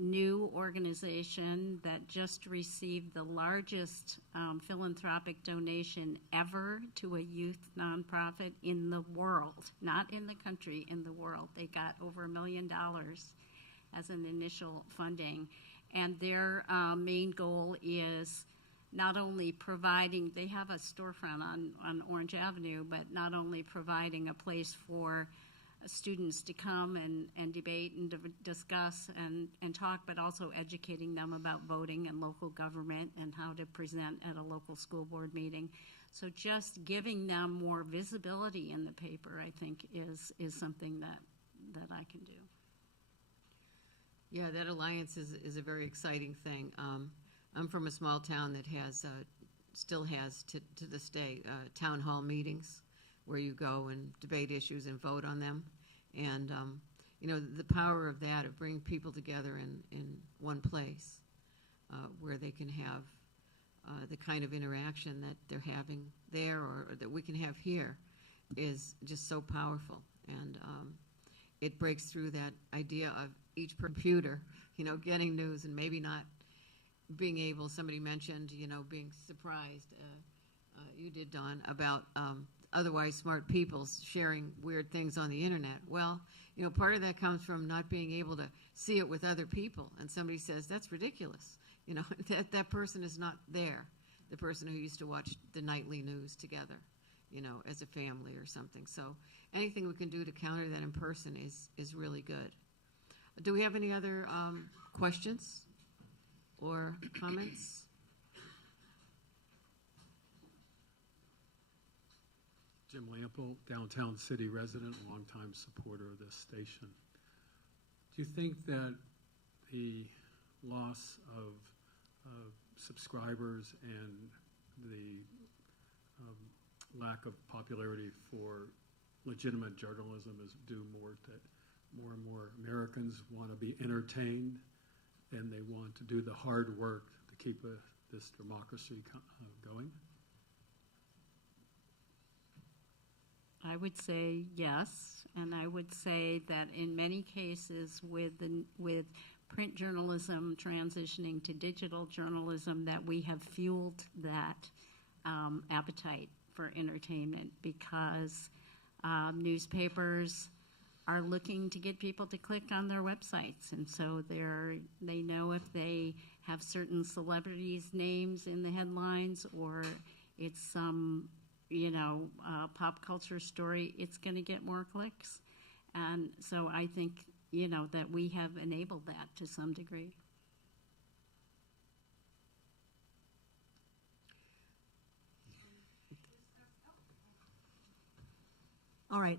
new organization that just received the largest philanthropic donation ever to a youth nonprofit in the world, not in the country, in the world. They got over $1 million as an initial funding. And their main goal is not only providing, they have a storefront on Orange Avenue, but not only providing a place for students to come and debate and discuss and talk, but also educating them about voting and local government and how to present at a local school board meeting. So just giving them more visibility in the paper, I think, is something that that I can do. Yeah, that alliance is a very exciting thing. I'm from a small town that has, still has to this day, town hall meetings where you go and debate issues and vote on them. And, the power of that, of bringing people together in one place where they can have the kind of interaction that they're having there or that we can have here is just so powerful. And it breaks through that idea of each computer, getting news and maybe not being able, somebody mentioned, being surprised, you did, Dawn, about otherwise smart people sharing weird things on the internet. Well, part of that comes from not being able to see it with other people. And somebody says, that's ridiculous. That person is not there, the person who used to watch the nightly news together, as a family or something. So anything we can do to counter that in person is really good. Do we have any other questions or comments? Jim Lample, downtown city resident, longtime supporter of this station. Do you think that the loss of subscribers and the lack of popularity for legitimate journalism is due more to more and more Americans want to be entertained than they want to do the hard work to keep this democracy going? I would say yes, and I would say that in many cases with print journalism transitioning to digital journalism, that we have fueled that appetite for entertainment, because newspapers are looking to get people to click on their websites, and so they know if they have certain celebrities' names in the headlines or it's some pop culture story, it's going to get more clicks. And so I think, that we have enabled that to some degree. All right.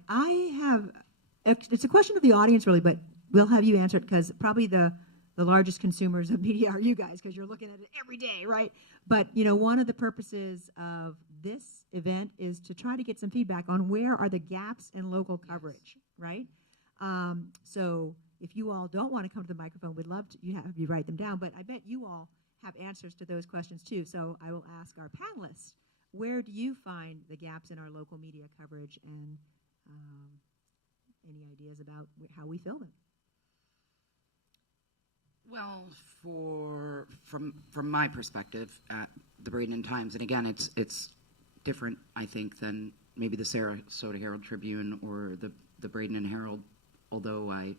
It's a question of the audience, really, but we'll have you answer it because probably the largest consumers of media are you guys, because you're looking at it every day, right? But, one of the purposes of this event is to try to get some feedback on where are the gaps in local coverage, right? So if you all don't want to come to the microphone, we'd love to have you write them down, but I bet you all have answers to those questions too. So I will ask our panelists, where do you find the gaps in our local media coverage, and any ideas about how we fill them? Well, from my perspective at the Bradenton Times, and again, it's different, I think, than maybe the Sarasota Herald Tribune or the Bradenton Herald, although I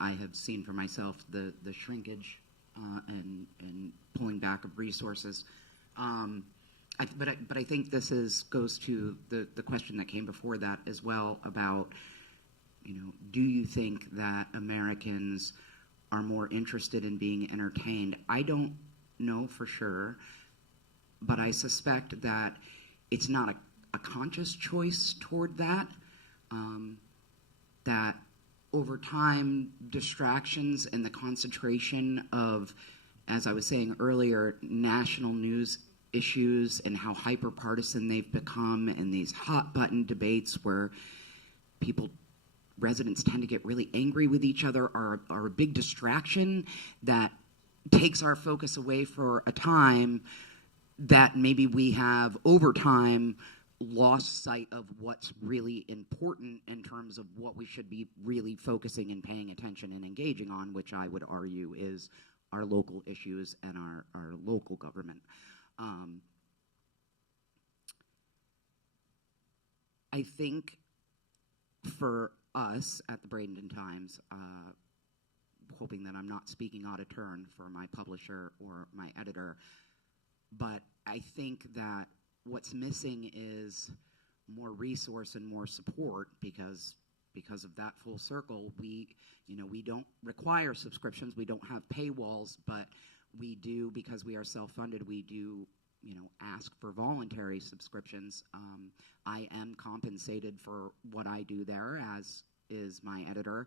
have seen for myself the shrinkage and pulling back of resources. But I think this goes to the question that came before that as well about, do you think that Americans are more interested in being entertained? I don't know for sure, but I suspect that it's not a conscious choice toward that, that over time, distractions and the concentration of, as I was saying earlier, national news issues and how hyper-partisan they've become, and these hot-button debates where residents tend to get really angry with each other are a big distraction that takes our focus away for a time that maybe we have over time lost sight of what's really important in terms of what we should be really focusing and paying attention and engaging on, which I would argue is our local issues and our local government. I think for us at the Bradenton Times, hoping that I'm not speaking out of turn for my publisher or my editor, but I think that what's missing is more resource and more support, because of that full circle. We don't require subscriptions, we don't have paywalls, but we do, because we are self-funded, we do ask for voluntary subscriptions. I am compensated for what I do there, as is my editor.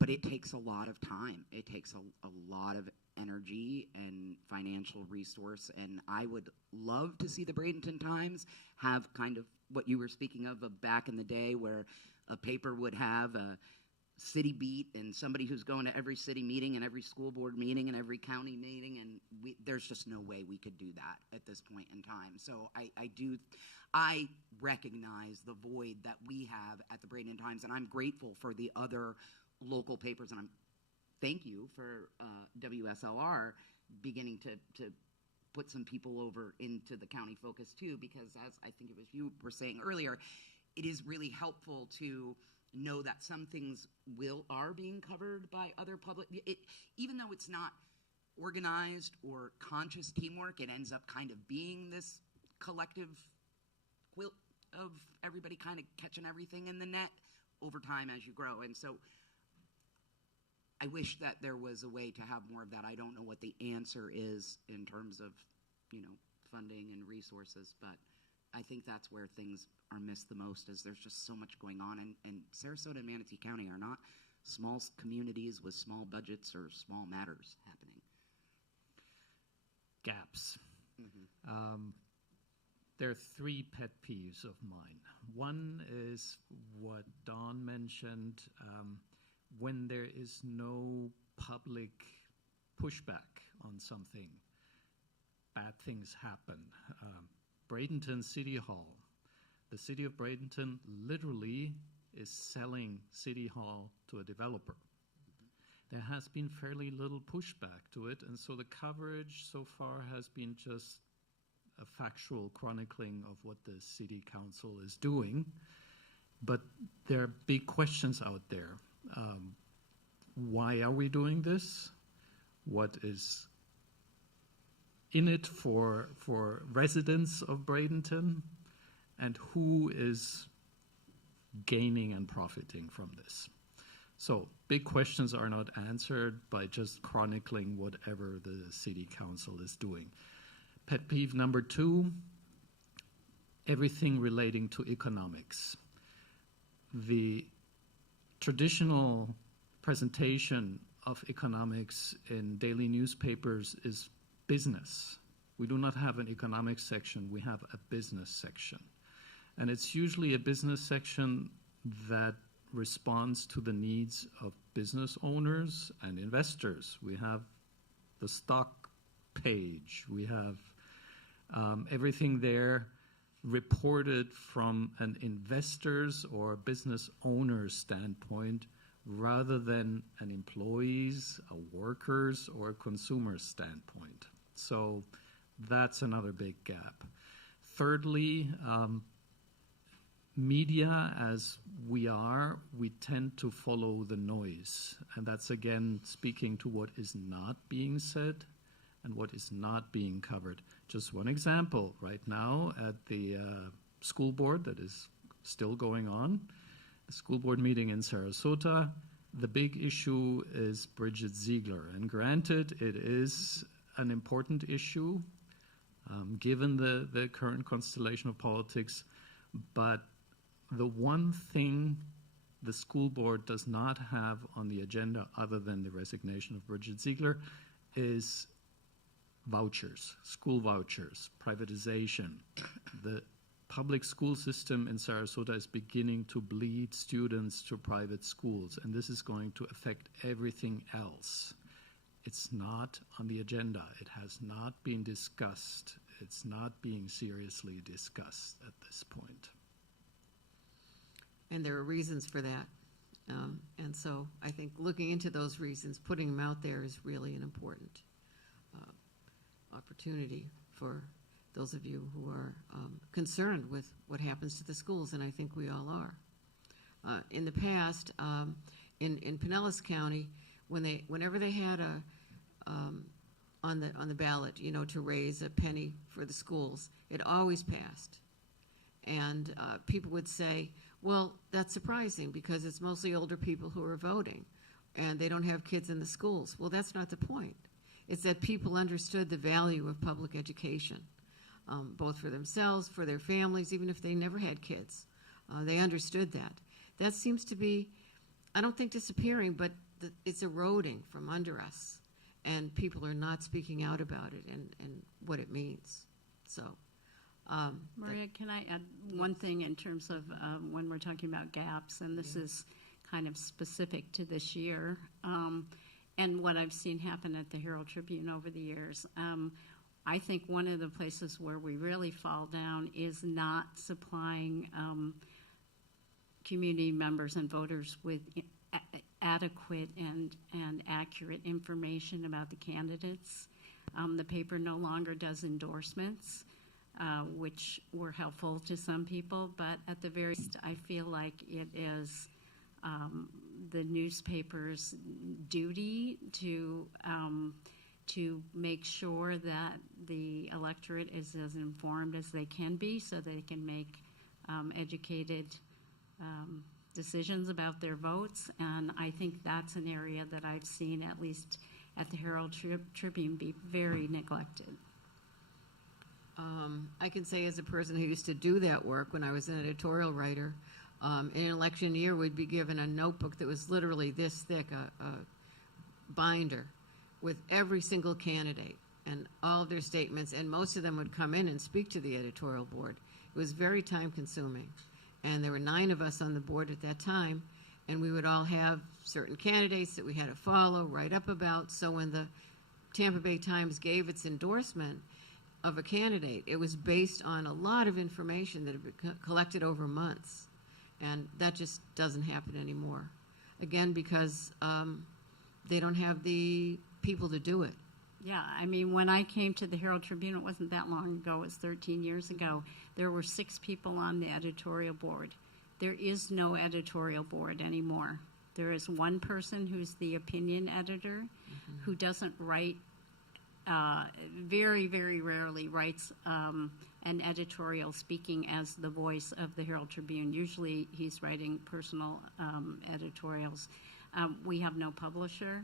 But it takes a lot of time. It takes a lot of energy and financial resource, and I would love to see the Bradenton Times have kind of what you were speaking of back in the day, where a paper would have a city beat and somebody who's going to every city meeting and every school board meeting and every county meeting, and there's just no way we could do that at this point in time. So I recognize the void that we have at the Bradenton Times, and I'm grateful for the other local papers, and thank you for WSLR beginning to put some people over into the county focus too, because as I think it was you were saying earlier, it is really helpful to know that some things are being covered by other public, even though it's not organized or conscious teamwork, it ends up kind of being this collective quilt of everybody kind of catching everything in the net over time as you grow. And so I wish that there was a way to have more of that. I don't know what the answer is in terms of, funding and resources, but I think that's where things are missed the most, is there's just so much going on. And Sarasota and Manatee County are not small communities with small budgets or small matters happening. Gaps. There are three pet peeves of mine. One is what Dawn mentioned, when there is no public pushback on something, bad things happen. Bradenton City Hall. The city of Bradenton literally is selling City Hall to a developer. There has been fairly little pushback to it, and so the coverage so far has been just a factual chronicling of what the city council is doing. But there are big questions out there. Why are we doing this? What is in it for residents of Bradenton? And who is gaining and profiting from this? So big questions are not answered by just chronicling whatever the city council is doing. Pet peeve number 2, everything relating to economics. The traditional presentation of economics in daily newspapers is business. We do not have an economics section, we have a business section. And it's usually a business section that responds to the needs of business owners and investors. We have the stock page, we have everything there reported from an investor's or business owner's standpoint rather than an employee's, a worker's, or a consumer's standpoint. So that's another big gap. Thirdly, media, as we tend to follow the noise. And that's, again, speaking to what is not being said and what is not being covered. Just one example, right now at the school board that is still going on, the school board meeting in Sarasota, the big issue is Bridget Ziegler. And granted, it is an important issue, given the current constellation of politics, but the one thing the school board does not have on the agenda other than the resignation of Bridget Ziegler is vouchers, school vouchers, privatization. The public school system in Sarasota is beginning to bleed students to private schools, and this is going to affect everything else. It's not on the agenda. It has not been discussed. It's not being seriously discussed at this point. And there are reasons for that. And so I think looking into those reasons, putting them out there is really an important opportunity for those of you who are concerned with what happens to the schools, and I think we all are. In the past, in Pinellas County, whenever they had on the ballot, to raise a penny for the schools, it always passed. And people would say, well, that's surprising because it's mostly older people who are voting and they don't have kids in the schools. Well, that's not the point. It's that people understood the value of public education, both for themselves, for their families, even if they never had kids. They understood that. that seems to be, I don't think disappearing, but it's eroding from under us, and people are not speaking out about it and what it means. So, Maria, can I add one thing in terms of when we're talking about gaps, and this is kind of specific to this year, and what I've seen happen at the Herald Tribune over the years. I think one of the places where we really fall down is not supplying community members and voters with adequate and accurate information about the candidates. The paper no longer does endorsements, which were helpful to some people, but at the very least, I feel like it is the newspaper's duty to make sure that the electorate is as informed as they can be, so they can make educated decisions about their votes. And I think that's an area that I've seen, at least at the Herald Tribune, be very neglected. I can say, as a person who used to do that work when I was an editorial writer, in an election year, we'd be given a notebook that was literally this thick, a binder with every single candidate and all of their statements, and most of them would come in and speak to the editorial board. It was very time-consuming, and there were 9 of us on the board at that time, and we would all have certain candidates that we had to follow, write up about. So when the Tampa Bay Times gave its endorsement of a candidate, it was based on a lot of information that had been collected over months, and that just doesn't happen anymore. Again, because they don't have the people to do it. Yeah, I mean, when I came to the Herald Tribune, it wasn't that long ago, it was 13 years ago, there were 6 people on the editorial board. There is no editorial board anymore. There is one person who's the opinion editor, who doesn't write, very, very rarely writes an editorial speaking as the voice of the Herald Tribune. Usually he's writing personal editorials. We have no publisher.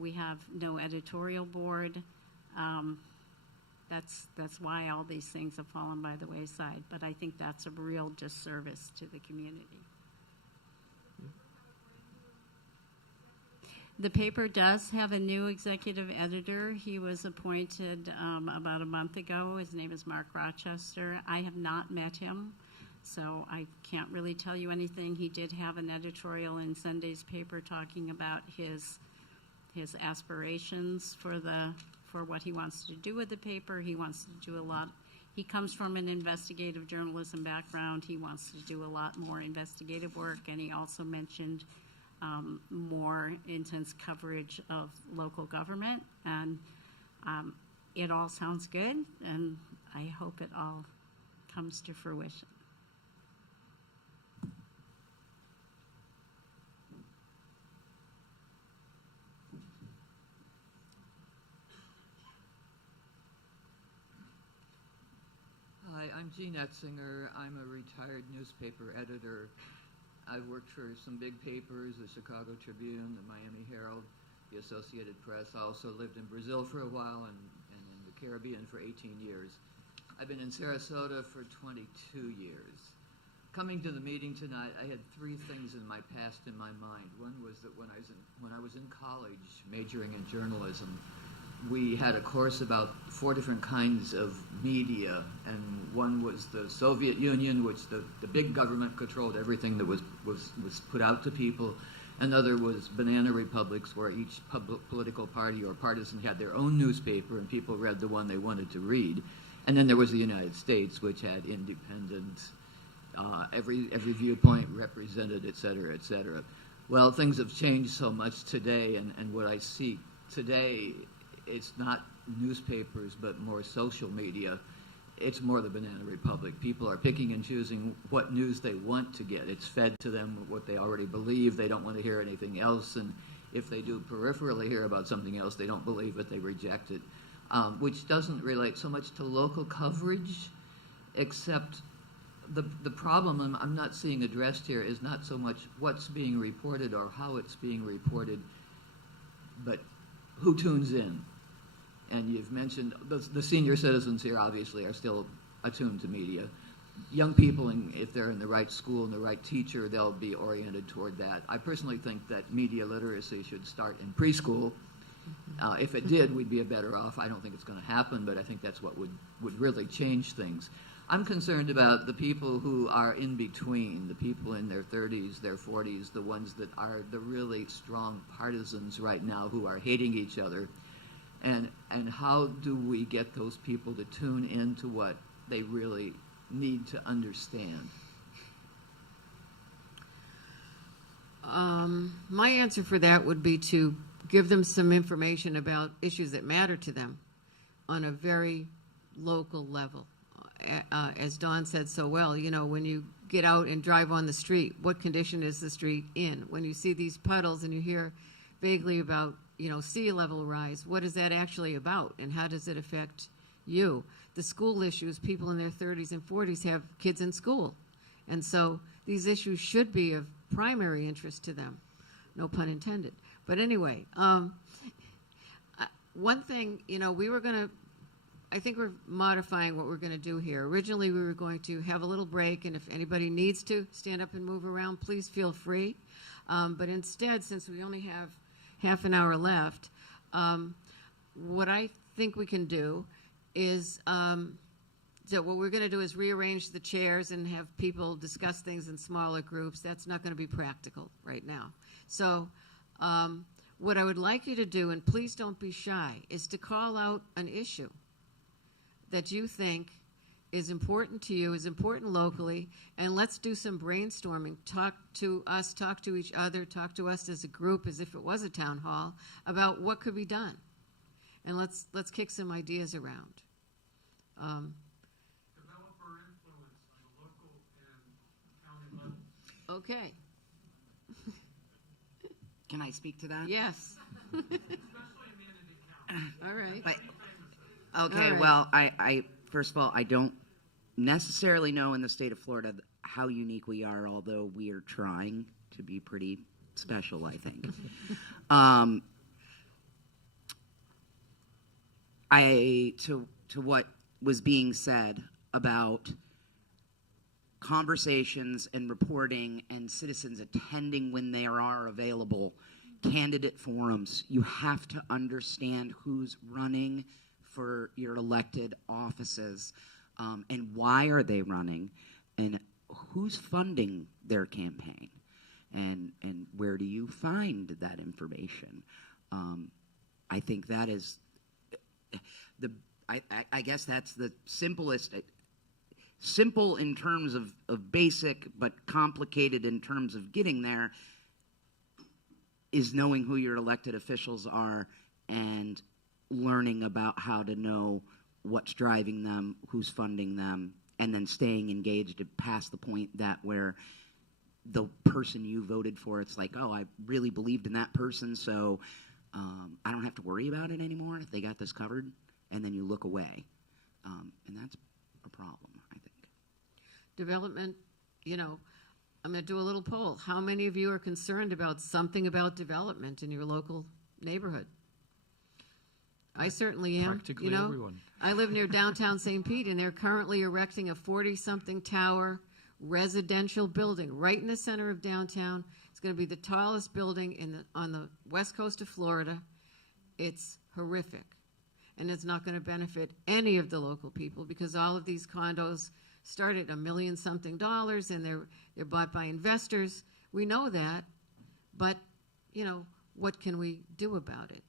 We have no editorial board. That's why all these things have fallen by the wayside. But I think that's a real disservice to the community. The paper does have a new executive editor. He was appointed about a month ago. His name is Mark Rochester. I have not met him, so I can't really tell you anything. He did have an editorial in Sunday's paper talking about his aspirations for what he wants to do with the paper. He wants to do a lot. He comes from an investigative journalism background. He wants to do a lot more investigative work, and he also mentioned more intense coverage of local government. And it all sounds good, and I hope it all comes to fruition. Hi, I'm Jean Etzinger. I'm a retired newspaper editor. I've worked for some big papers, the Chicago Tribune, the Miami Herald, the Associated Press. I also lived in Brazil for a while and in the Caribbean for 18 years. I've been in Sarasota for 22 years. Coming to the meeting tonight, I had 3 things in my past in my mind. One was that when I was in college, majoring in journalism, we had a course about 4 different kinds of media, and one was the Soviet Union, which the big government controlled everything that was put out to people. Another was banana republics, where each political party or partisan had their own newspaper, and people read the one they wanted to read. And then there was the United States, which had independent, every viewpoint represented, et cetera, et cetera. Well, things have changed so much today, and what I see today, it's not newspapers, but more social media. It's more the banana republic. People are picking and choosing what news they want to get. It's fed to them what they already believe. They don't want to hear anything else. And if they do peripherally hear about something else, they don't believe it, they reject it, which doesn't relate so much to local coverage, except the problem I'm not seeing addressed here is not so much what's being reported or how it's being reported, but who tunes in. And you've mentioned the senior citizens here obviously are still attuned to media. young people, and if they're in the right school and the right teacher, they'll be oriented toward that. I personally think that media literacy should start in preschool. If it did, we'd be better off. I don't think it's going to happen, but I think that's what would really change things. I'm concerned about the people who are in between, the people in their 30s, their 40s, the ones that are the really strong partisans right now who are hating each other. And how do we get those people to tune into what they really need to understand? My answer for that would be to give them some information about issues that matter to them on a very local level. As Dawn said so well, when you get out and drive on the street, what condition is the street in? When you see these puddles and you hear vaguely about, sea level rise, what is that actually about, and how does it affect you? The school issues, people in their 30s and 40s have kids in school, and so these issues should be of primary interest to them. No pun intended. But anyway, one thing, we were going to, I think we're modifying what we're going to do here. Originally, we were going to have a little break, and if anybody needs to stand up and move around, please feel free. But instead, since we only have half an hour left, what I think we can do is that what we're going to do is rearrange the chairs and have people discuss things in smaller groups. That's not going to be practical right now. So what I would like you to do, and please don't be shy, is to call out an issue that you think is important to you, is important locally, and let's do some brainstorming. Talk to us, talk to each other, talk to us as a group as if it was a town hall about what could be done. And let's kick some ideas around. Developer influence on the local and county levels. Okay. Can I speak to that? Yes. Especially in Manatee County. All right. But, okay, All right. well, I first of all, I don't necessarily know in the state of Florida how unique we are, although we are trying to be pretty special, I think. To what was being said about conversations and reporting and citizens attending when they are available, candidate forums, you have to understand who's running for your elected offices, and why are they running, and who's funding their campaign, and where do you find that information. I think that is I guess that's the simplest. Simple in terms of basic, but complicated in terms of getting there, is knowing who your elected officials are and learning about how to know what's driving them, who's funding them, and then staying engaged past the point that where the person you voted for, it's like, oh, I really believed in that person, so I don't have to worry about it anymore. They got this covered, and then you look away, and that's a problem, I think. Development, I'm going to do a little poll. How many of you are concerned about something about development in your local neighborhood? I certainly am. Practically everyone. I live near downtown St. Pete, and they're currently erecting a 40-something tower residential building right in the center of downtown. It's going to be the tallest building on the west coast of Florida. It's horrific, and it's not going to benefit any of the local people because all of these condos start at $1 million something, and they're bought by investors. We know that, but what can we do about it?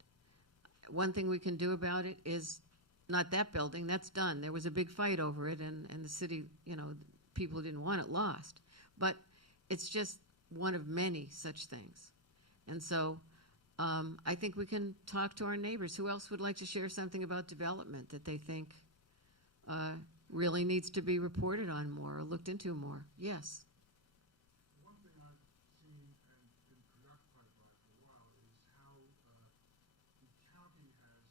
One thing we can do about it is not that building. That's done. There was a big fight over it, and the city, people who didn't want it lost. But it's just one of many such things. And so I think we can talk to our neighbors. Who else would like to share something about development that they think really needs to be reported on more or looked into more? Yes. One thing I've seen and been preoccupied by for a while is how the county has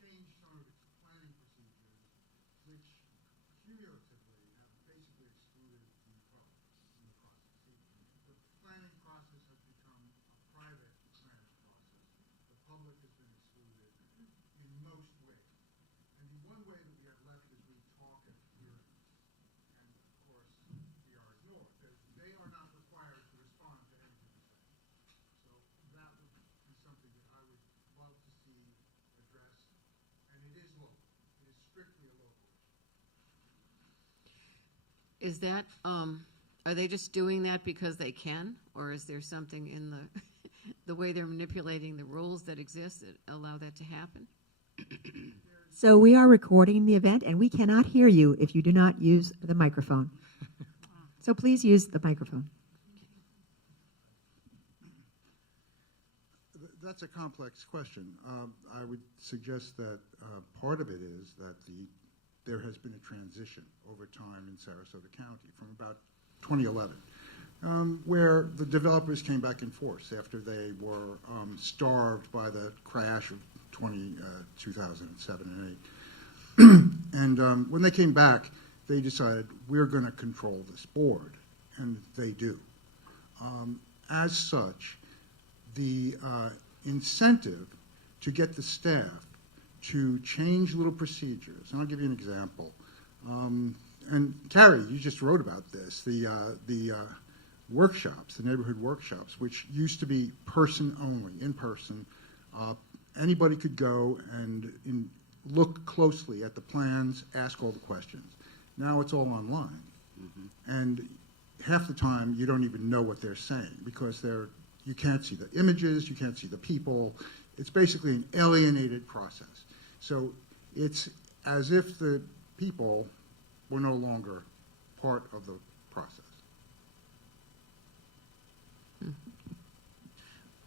changed some of its planning procedures, which cumulatively have basically excluded the public in the process. The planning process has become a private planning process. The public has been excluded in most ways. And the one way that we have left is we talk at hearings. And Is that, are they just doing that because they can? Or is there something in the way they're manipulating the rules that exist that allow that to happen? So we are recording the event, and we cannot hear you if you do not use the microphone. So please use the microphone. That's a complex question. I would suggest that part of it is that there has been a transition over time in Sarasota County from about 2011, where the developers came back in force after they were starved by the crash of 2007 and 8. And when they came back, they decided, we're going to control this board, and they do. As such, the incentive to get the staff to change little procedures, and I'll give you an example. And Carrie, you just wrote about this, the workshops, the neighborhood workshops, which used to be person only, in person. Anybody could go and look closely at the plans, ask all the questions. Now it's all online. And half the time you don't even know what they're saying because you can't see the images, you can't see the people. It's basically an alienated process. So it's as if the people were no longer part of the process.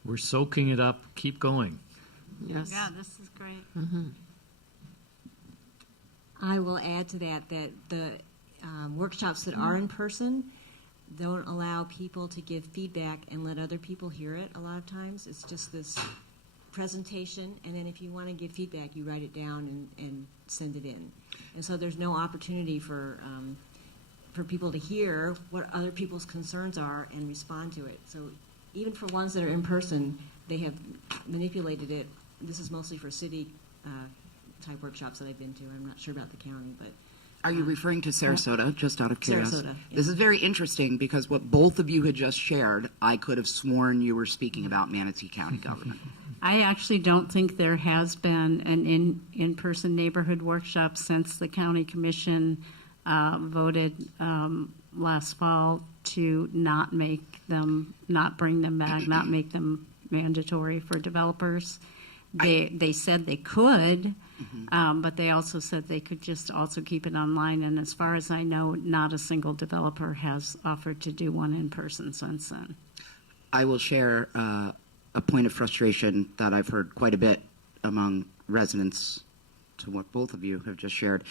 We're soaking it up. Keep going. Yes. Yeah, this is great. I will add to that the workshops that are in person don't allow people to give feedback and let other people hear it a lot of times. It's just this presentation, and then if you want to give feedback, you write it down and send it in. And so there's no opportunity for people to hear what other people's concerns are and respond to it. So even for ones that are in person, they have manipulated it. This is mostly for city type workshops that I've been to. I'm not sure about the county, but Are you referring to Sarasota, just out of curiosity? Sarasota, yeah. This is very interesting because what both of you had just shared, I could have sworn you were speaking about Manatee County government. I actually don't think there has been an in-person neighborhood workshop since the county commission voted last fall to not bring them back, not make them mandatory for developers. They said they could, but they also said they could just also keep it online. And as far as I know, not a single developer has offered to do one in person since then. I will share a point of frustration that I've heard quite a bit among residents to what both of you have just shared,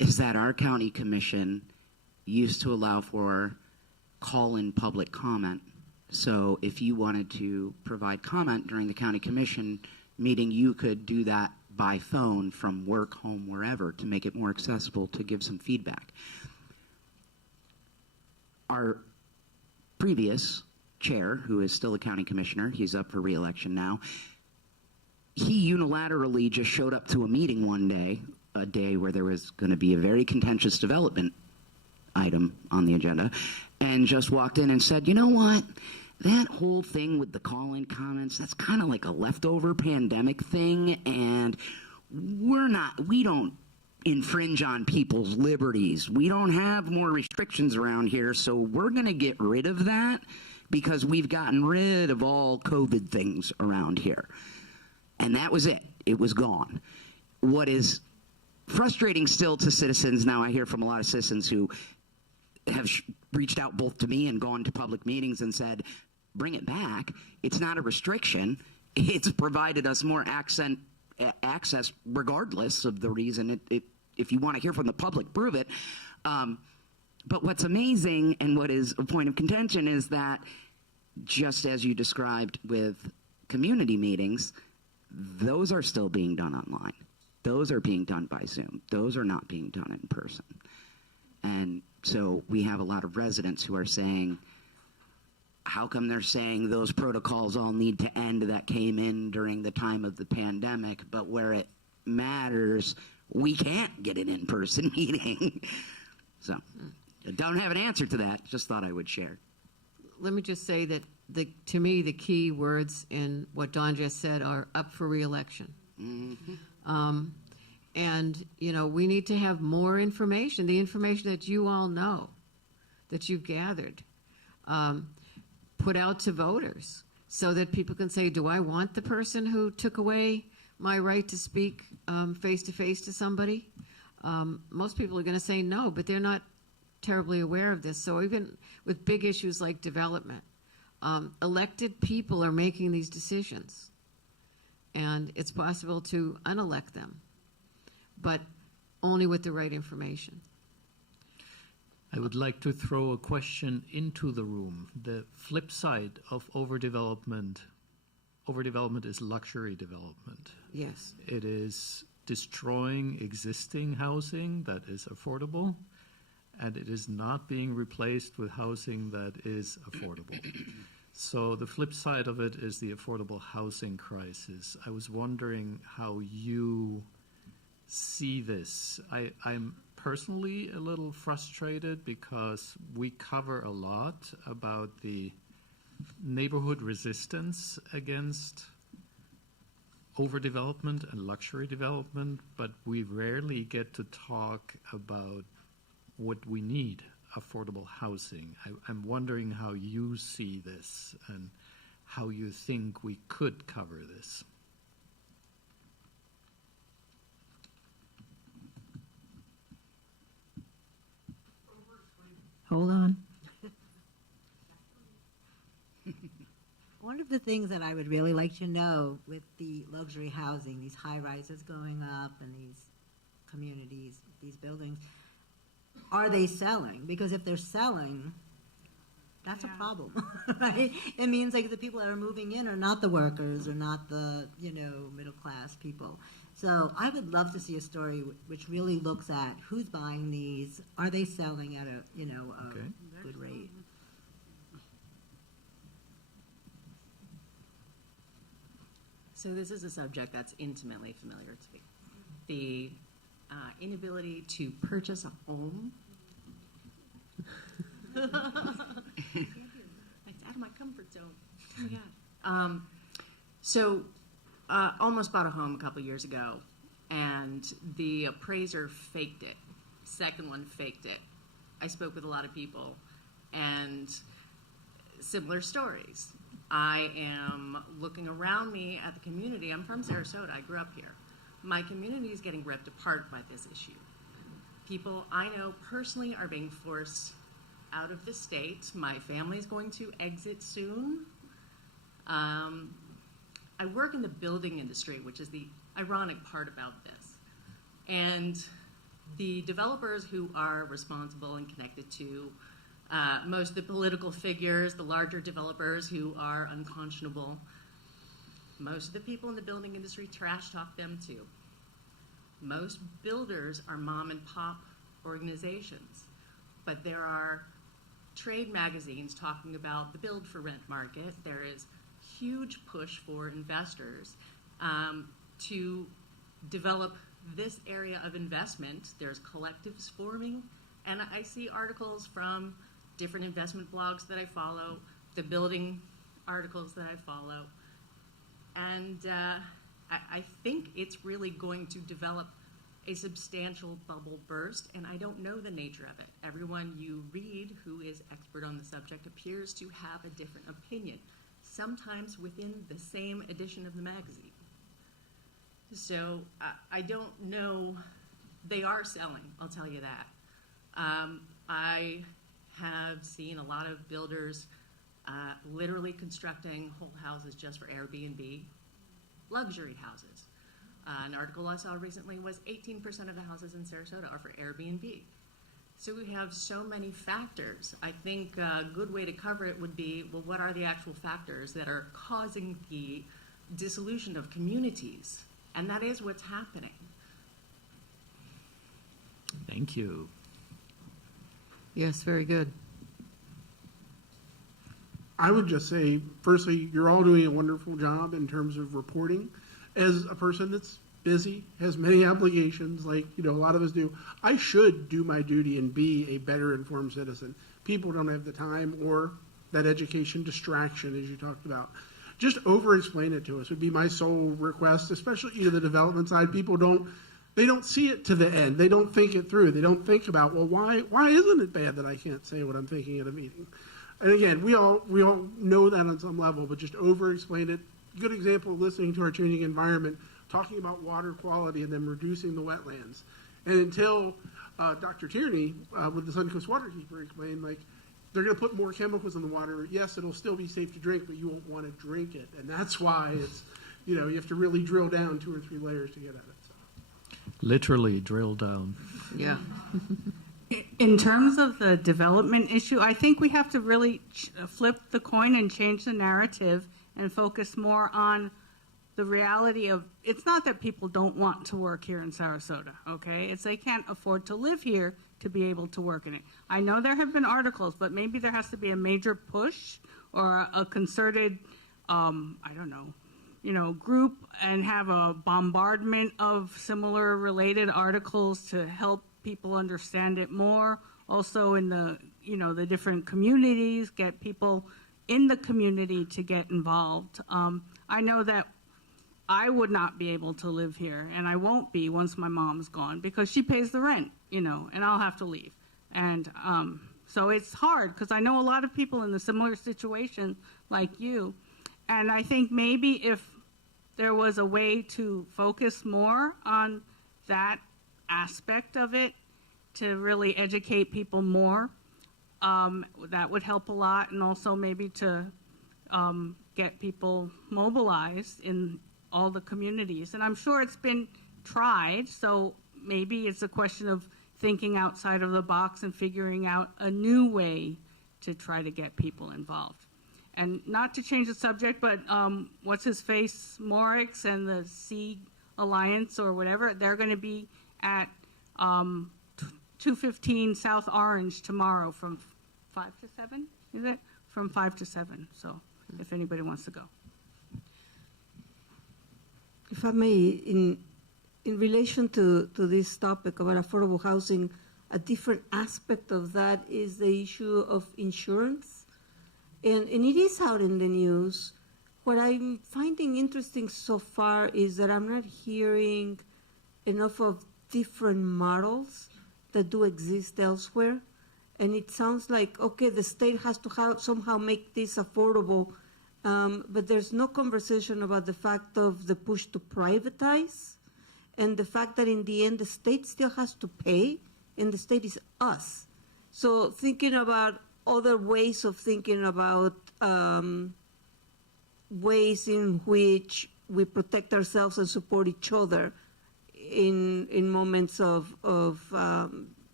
is that our county commission used to allow for call-in public comment. So if you wanted to provide comment during the county commission meeting, you could do that by phone from work, home, wherever, to make it more accessible to give some feedback. Our previous chair, who is still a county commissioner, he's up for re-election now, he unilaterally just showed up to a meeting one day, a day where there was going to be a very contentious development item on the agenda, and just walked in and said, you know what? That whole thing with the call-in comments, that's kind of like a leftover pandemic thing, and we don't infringe on people's liberties. We don't have more restrictions around here, so we're going to get rid of that because we've gotten rid of all COVID things around here. And that was it. It was gone. What is frustrating still to citizens, now I hear from a lot of citizens who have reached out both to me and gone to public meetings and said, bring it back. It's not a restriction. It's provided us more access regardless of the reason. If you want to hear from the public, prove it. But what's amazing and what is a point of contention is that just as you described with community meetings, those are still being done online. Those are being done by Zoom. Those are not being done in person. And so we have a lot of residents who are saying, how come they're saying those protocols all need to end that came in during the time of the pandemic, but where it matters, we can't get an in-person meeting? So I don't have an answer to that. Just thought I would share. Let me just say that to me, the key words in what Don just said are up for re-election. And, we need to have more information, the information that you all know. that you've gathered, put out to voters so that people can say, do I want the person who took away my right to speak face-to-face to somebody? Most people are going to say no, but they're not terribly aware of this. So even with big issues like development, elected people are making these decisions. And it's possible to unelect them, but only with the right information. I would like to throw a question into the room. The flip side of overdevelopment is luxury development. Yes. It is destroying existing housing that is affordable, and it is not being replaced with housing that is affordable. So the flip side of it is the affordable housing crisis. I was wondering how you see this. I'm personally a little frustrated because we cover a lot about the neighborhood resistance against overdevelopment and luxury development, but we rarely get to talk about what we need, affordable housing. I'm wondering how you see this and how you think we could cover this. Hold on. One of the things that I would really like to know with the luxury housing, these high rises going up and these communities, these buildings, are they selling? Because if they're selling, that's a problem, right? It means like the people that are moving in are not the workers or not the, middle class people. So I would love to see a story which really looks at who's buying these, are they selling at a, good rate? So this is a subject that's intimately familiar to me. The inability to purchase a home. It's out of my comfort zone. Oh, yeah. So almost bought a home a couple years ago, and the appraiser faked it. Second one faked it. I spoke with a lot of people, and similar stories. I am looking around me at the community. I'm from Sarasota. I grew up here. My community is getting ripped apart by this issue. People I know personally are being forced out of the state. My family's going to exit soon. I work in the building industry, which is the ironic part about this. And the developers who are responsible and connected to most of the political figures, the larger developers who are unconscionable, most of the people in the building industry trash talk them too. Most builders are mom and pop organizations, but there are trade magazines talking about the build for rent market. There is huge push for investors to develop this area of investment. There's collectives forming, and I see articles from different investment blogs that I follow, the building articles that I follow, and I think it's really going to develop a substantial bubble burst, and I don't know the nature of it. Everyone you read who is expert on the subject appears to have a different opinion, sometimes within the same edition of the magazine. So I don't know. They are selling, I'll tell you that. I have seen a lot of builders literally constructing whole houses just for Airbnb, luxury houses. An article I saw recently was 18% of the houses in Sarasota are for Airbnb. So we have so many factors. I think a good way to cover it would be, well, what are the actual factors that are causing the dissolution of communities? And that is what's happening. Thank you. Yes, very good. I would just say, firstly, you're all doing a wonderful job in terms of reporting. As a person that's busy, has many obligations, like a lot of us do, I should do my duty and be a better informed citizen. People don't have the time or that education distraction, as you talked about. Just over-explain it to us would be my sole request, especially the development side. People don't they don't see it to the end. They don't think it through. They don't think about, well, why isn't it bad that I can't say what I'm thinking at a meeting? And again, we all know that on some level, but just over-explain it. Good example of listening to our changing environment, talking about water quality and then reducing the wetlands. And until Dr. Tierney with the Suncoast Waterkeeper explained, like, they're going to put more chemicals in the water. Yes, it'll still be safe to drink, but you won't want to drink it. And that's why it's, you have to really drill down 2 or 3 layers to get at it. So. Literally drill down. Yeah. In terms of the development issue, I think we have to really flip the coin and change the narrative and focus more on the reality of, it's not that people don't want to work here in Sarasota, okay? It's they can't afford to live here to be able to work in it. I know there have been articles, but maybe there has to be a major push or a concerted, group and have a bombardment of similar related articles to help people understand it more. Also in the different communities, get people in the community to get involved. I know that I would not be able to live here, and I won't be once my mom's gone because she pays the rent, and I'll have to leave. And so it's hard because I know a lot of people in a similar situation like you. And I think maybe if there was a way to focus more on that aspect of it to really educate people more, that would help a lot. And also maybe to get people mobilized in all the communities. And I'm sure it's been tried, so maybe it's a question of thinking outside of the box and figuring out a new way to try to get people involved. And not to change the subject, but what's his face, Morix and the Sea Alliance or whatever, they're going to be at 215 South Orange tomorrow from 5 to 7, is it? From 5 to 7, so if anybody wants to go. If I may, in relation to this topic about affordable housing, a different aspect of that is the issue of insurance. And it is out in the news. What I'm finding interesting so far is that I'm not hearing enough of different models that do exist elsewhere. And it sounds like, okay, the state has to somehow make this affordable, but there's no conversation about the fact of the push to privatize and the fact that in the end the state still has to pay, and the state is us. So thinking about other ways of thinking about ways in which we protect ourselves and support each other in moments of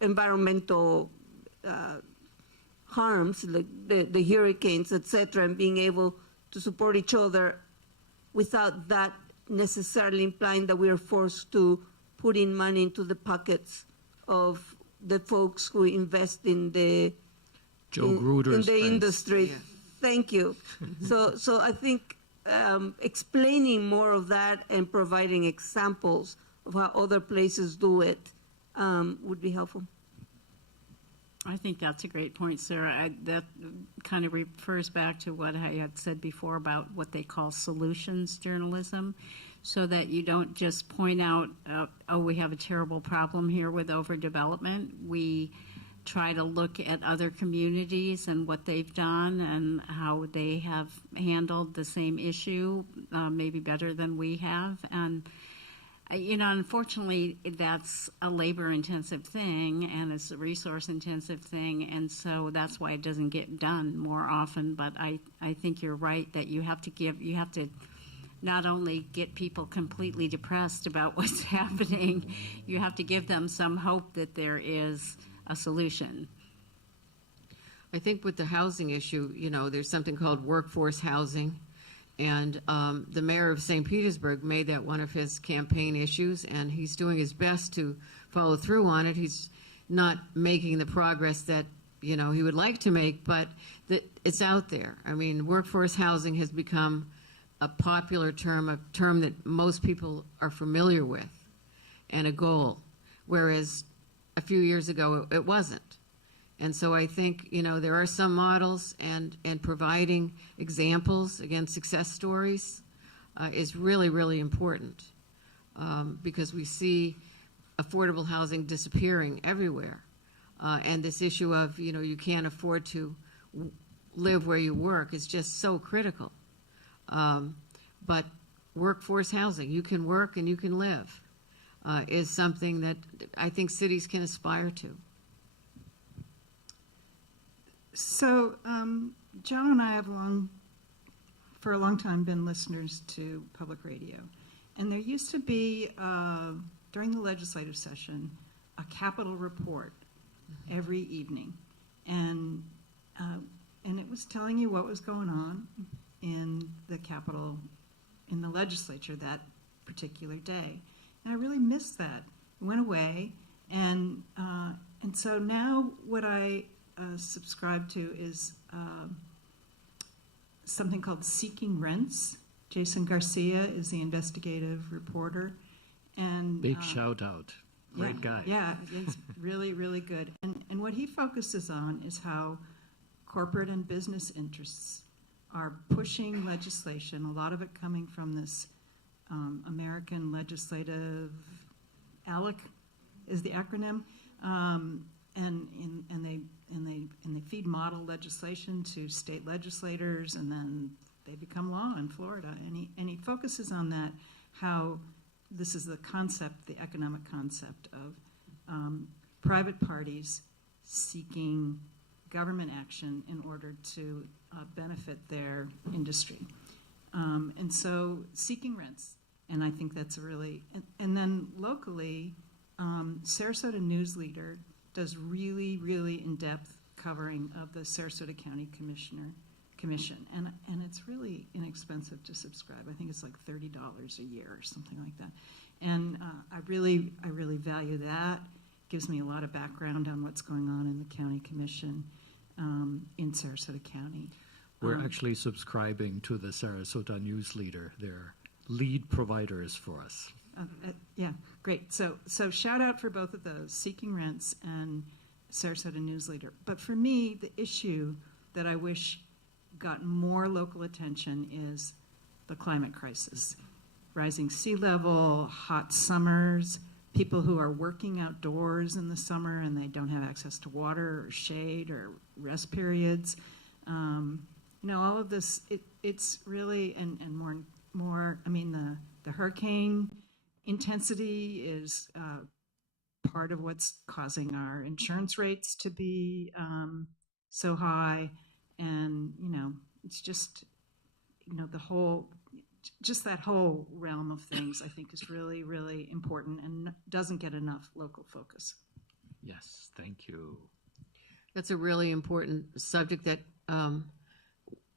environmental harms, like the hurricanes, etc., and being able to support each other without that necessarily implying that we are forced to put in money into the pockets of the folks who invest in the industry. Yeah. Thank you. So I think explaining more of that and providing examples of how other places do it would be helpful. I think that's a great point, Sarah. That kind of refers back to what I had said before about what they call solutions journalism, so that you don't just point out, we have a terrible problem here with overdevelopment. We try to look at other communities and what they've done and how they have handled the same issue, maybe better than we have. And unfortunately, that's a labor-intensive thing, and it's a resource-intensive thing, and so that's why it doesn't get done more often. But I think you're right that you have to not only get people completely depressed about what's happening, you have to give them some hope that there is a solution. I think with the housing issue, there's something called workforce housing. And the mayor of St. Petersburg made that one of his campaign issues, and he's doing his best to follow through on it. He's not making the progress that, he would like to make, but it's out there. I mean, workforce housing has become a popular term, a term that most people are familiar with, and a goal, whereas a few years ago it wasn't. And so I think, there are some models, and providing examples, again, success stories, is really, really important. because we see affordable housing disappearing everywhere. And this issue of, you can't afford to live where you work is just so critical. But workforce housing, you can work and you can live, is something that I think cities can aspire to. So, Joan and I have for a long time, been listeners to public radio. And there used to be, during the legislative session, a Capitol report every evening. And it was telling you what was going on in the Capitol, in the legislature that particular day. And I really missed that. It went away. And so now what I subscribe to is something called Seeking Rents. Jason Garcia is the investigative reporter. And big shout out. Great guy. Yeah, it's really, really good. And what he focuses on is how corporate and business interests are pushing legislation, a lot of it coming from this American Legislative, ALEC is the acronym, and they feed model legislation to state legislators, and then they become law in Florida. And he focuses on that, how this is the concept, the economic concept of private parties seeking government action in order to benefit their industry. And so seeking rents, and I think that's a really, and then locally, Sarasota News Leader does really, really in-depth covering of the Sarasota County Commission, and it's really inexpensive to subscribe. I think it's like $30 a year or something like that. And I really value that. Gives me a lot of background on what's going on in the county commission in Sarasota County. We're actually subscribing to the Sarasota News Leader. They're lead providers for us. Yeah, great. So shout out for both of those, Seeking Rents and Sarasota News Leader. But for me, the issue that I wish got more local attention is the climate crisis. Rising sea level, hot summers, people who are working outdoors in the summer and they don't have access to water or shade or rest periods. All of this, it's really, and more, I mean, the hurricane intensity is part of what's causing our insurance rates to be so high. And, it's just, that whole realm of things I think is really, really important and doesn't get enough local focus. Yes, thank you. That's a really important subject that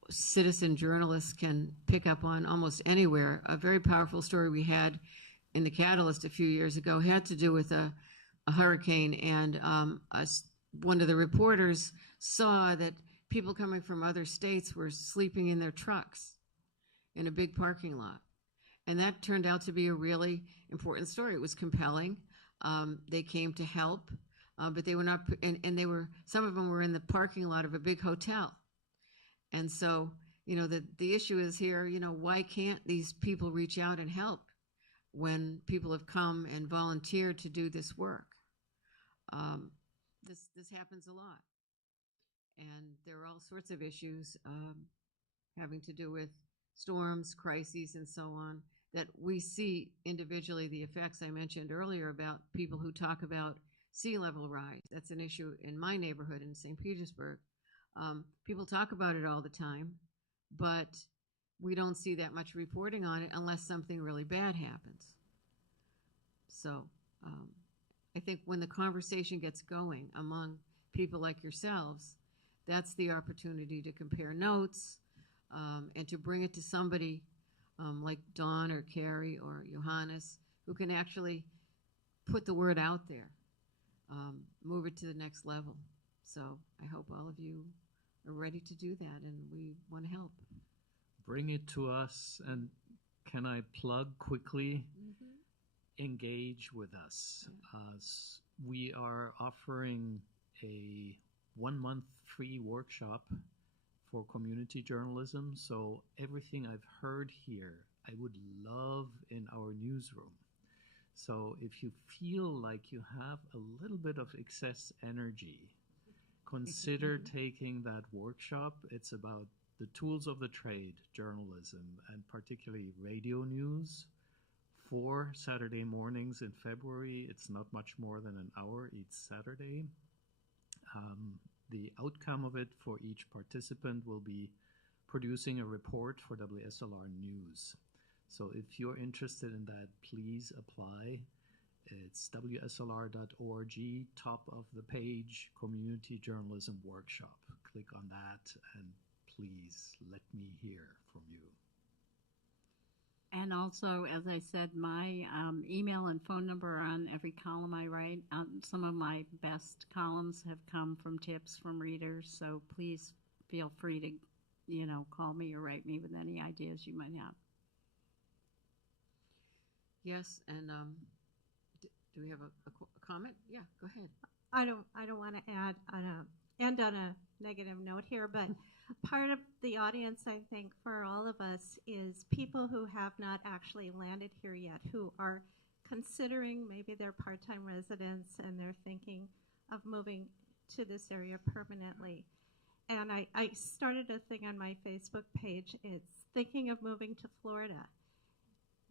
citizen journalists can pick up on almost anywhere. A very powerful story we had in the Catalyst a few years ago had to do with a hurricane, and one of the reporters saw that people coming from other states were sleeping in their trucks in a big parking lot. And that turned out to be a really important story. It was compelling. They came to help, but they were not, and they were, some of them were in the parking lot of a big hotel. And so, the issue is here, why can't these people reach out and help when people have come and volunteered to do this work? This happens a lot. And there are all sorts of issues having to do with storms, crises, and so on, that we see individually the effects I mentioned earlier about people who talk about sea level rise. That's an issue in my neighborhood in St. Petersburg. People talk about it all the time, but we don't see that much reporting on it unless something really bad happens. So I think when the conversation gets going among people like yourselves, that's the opportunity to compare notes and to bring it to somebody like Dawn or Carrie or Johannes, who can actually put the word out there, move it to the next level. So I hope all of you are ready to do that, and we want to help. Bring it to us, and can I plug quickly? Mm-hmm. Engage with us. Yeah. We are offering a 1-month free workshop for community journalism. So everything I've heard here, I would love in our newsroom. So if you feel like you have a little bit of excess energy, consider taking that workshop. It's about the tools of the trade, journalism, and particularly radio news. 4 Saturday mornings in February. It's not much more than an hour each Saturday. The outcome of it for each participant will be producing a report for WSLR News. So if you're interested in that, please apply. It's wslr.org, top of the page, Community Journalism Workshop. Click on that and please let me hear from you. And also, as I said, my email and phone number are on every column I write. Some of my best columns have come from tips from readers, so please feel free to, call me or write me with any ideas you might have. Yes, and do we have a comment? Yeah, go ahead. I don't want to end on a negative note here, but part of the audience, I think, for all of us is people who have not actually landed here yet, who are considering maybe they're part-time residents and they're thinking of moving to this area permanently. And I started a thing on my Facebook page. It's thinking of moving to Florida.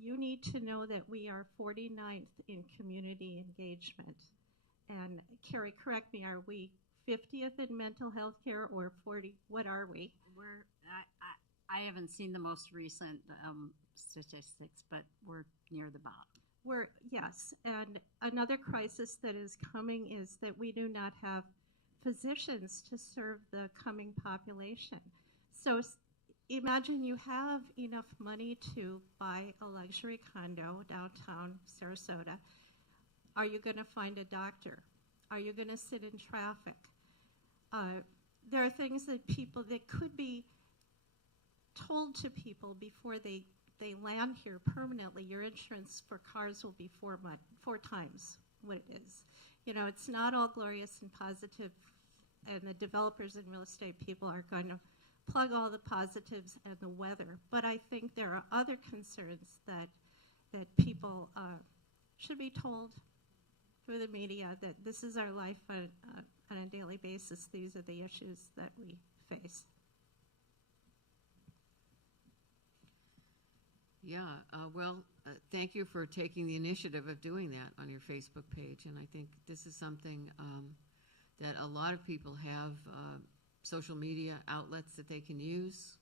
You need to know that we are 49th in community engagement. And Carrie, correct me, are we 50th in mental health care or 40? What are we? I haven't seen the most recent statistics, but we're near the bottom. Yes, and another crisis that is coming is that we do not have physicians to serve the coming population. So imagine you have enough money to buy a luxury condo downtown Sarasota. Are you going to find a doctor? Are you going to sit in traffic? There are things that could be told to people before they land here permanently. Your insurance for cars will be 4 times what it is. It's not all glorious and positive, and the developers and real estate people are going to plug all the positives and the weather. But I think there are other concerns that people should be told through the media, that this is our life on a daily basis. These are the issues that we face. Yeah, thank you for taking the initiative of doing that on your Facebook page. And I think this is something that a lot of people have social media outlets that they can use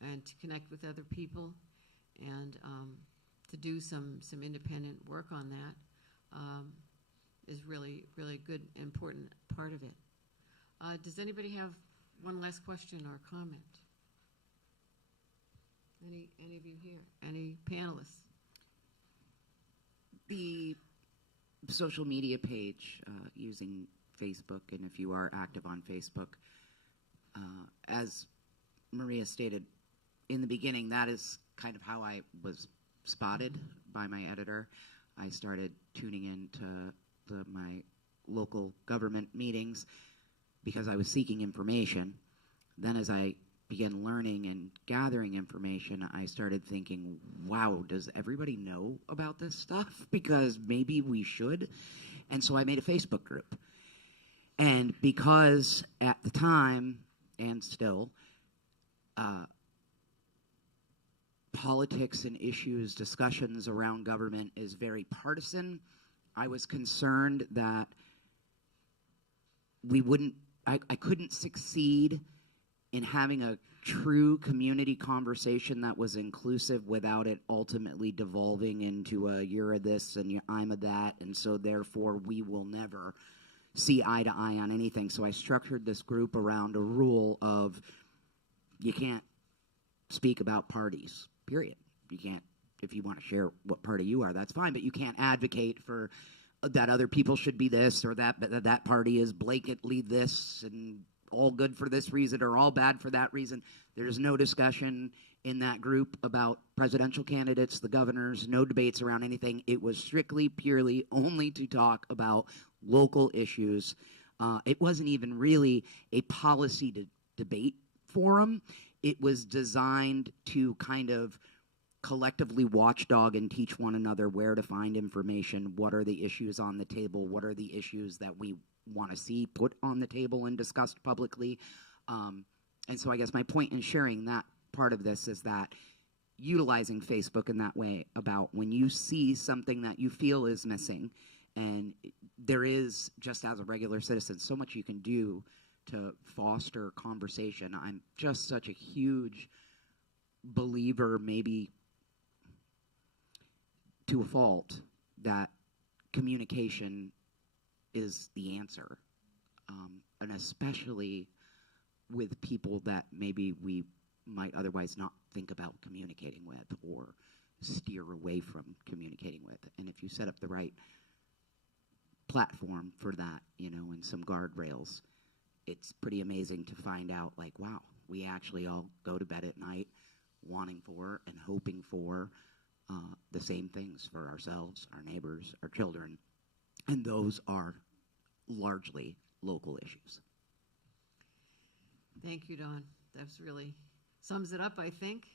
and to connect with other people and to do some independent work on that is really, really good, important part of it. Does anybody have one last question or comment? Any of you here? Any panelists? The social media page using Facebook, and if you are active on Facebook, as Maria stated in the beginning, that is kind of how I was spotted by my editor. I started tuning into my local government meetings because I was seeking information. Then as I began learning and gathering information, I started thinking, wow, does everybody know about this stuff? Because maybe we should. And so I made a Facebook group. And because at the time, and still, politics and issues, discussions around government is very partisan, I was concerned that I couldn't succeed in having a true community conversation that was inclusive without it ultimately devolving into a you're a this and I'm a that, and so therefore we will never see eye to eye on anything. So I structured this group around a rule of you can't speak about parties, period. You can't, if you want to share what party you are, that's fine, but you can't advocate for that other people should be this or that party is blatantly this and all good for this reason or all bad for that reason. There's no discussion in that group about presidential candidates, the governors, no debates around anything. It was strictly, purely, only to talk about local issues. It wasn't even really a policy debate forum. It was designed to kind of collectively watchdog and teach one another where to find information, what are the issues on the table, what are the issues that we want to see put on the table and discussed publicly. And so I guess my point in sharing that part of this is that utilizing Facebook in that way, about when you see something that you feel is missing, and there is, just as a regular citizen, so much you can do to foster conversation. I'm just such a huge believer, maybe to a fault, that communication is the answer, and especially with people that maybe we might otherwise not think about communicating with or steer away from communicating with. And if you set up the right platform for that, and some guardrails, it's pretty amazing to find out, like, wow, we actually all go to bed at night wanting for and hoping for the same things for ourselves, our neighbors, our children, and those are largely local issues. Thank you, Dawn. That's really sums it up, I think,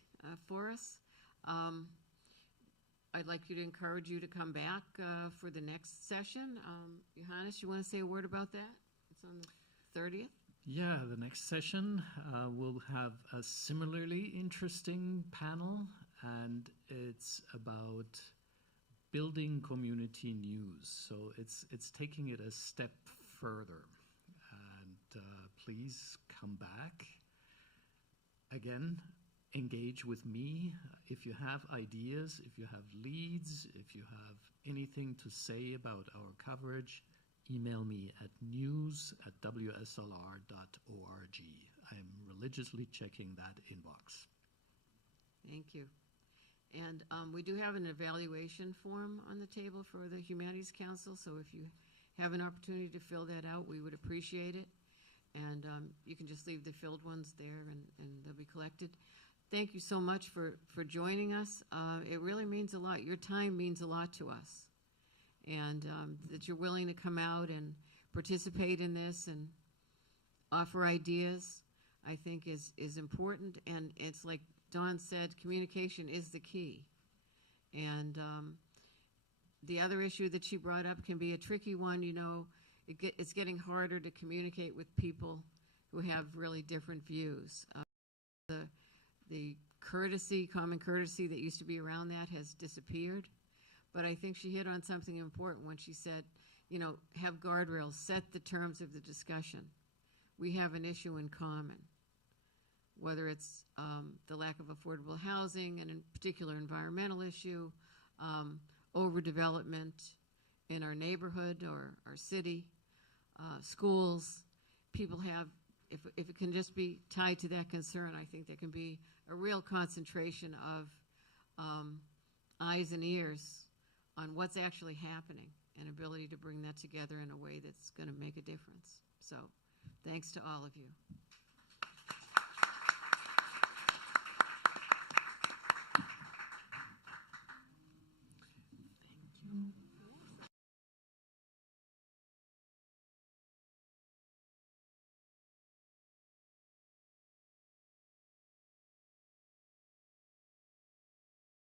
for us. I'd like to encourage you to come back for the next session. Johannes, you want to say a word about that? It's on the 30th. Yeah, the next session will have a similarly interesting panel, and it's about building community news. So it's taking it a step further. And please come back. Again, engage with me. If you have ideas, if you have leads, if you have anything to say about our coverage, email me at news@wslr.org. I'm religiously checking that inbox. Thank you. And we do have an evaluation form on the table for the Humanities Council, so if you have an opportunity to fill that out, we would appreciate it. And you can just leave the filled ones there, and they'll be collected. Thank you so much for joining us. It really means a lot. Your time means a lot to us. And that you're willing to come out and participate in this and offer ideas, I think is important. And it's like Dawn said, communication is the key. And the other issue that she brought up can be a tricky one. It's getting harder to communicate with people who have really different views. The common courtesy that used to be around that has disappeared. But I think she hit on something important when she said, have guardrails, set the terms of the discussion. We have an issue in common, whether it's the lack of affordable housing, and in particular environmental issue, overdevelopment in our neighborhood or our city, schools. People have, if it can just be tied to that concern, I think there can be a real concentration of eyes and ears on what's actually happening, and ability to bring that together in a way that's going to make a difference. So thanks to all of you.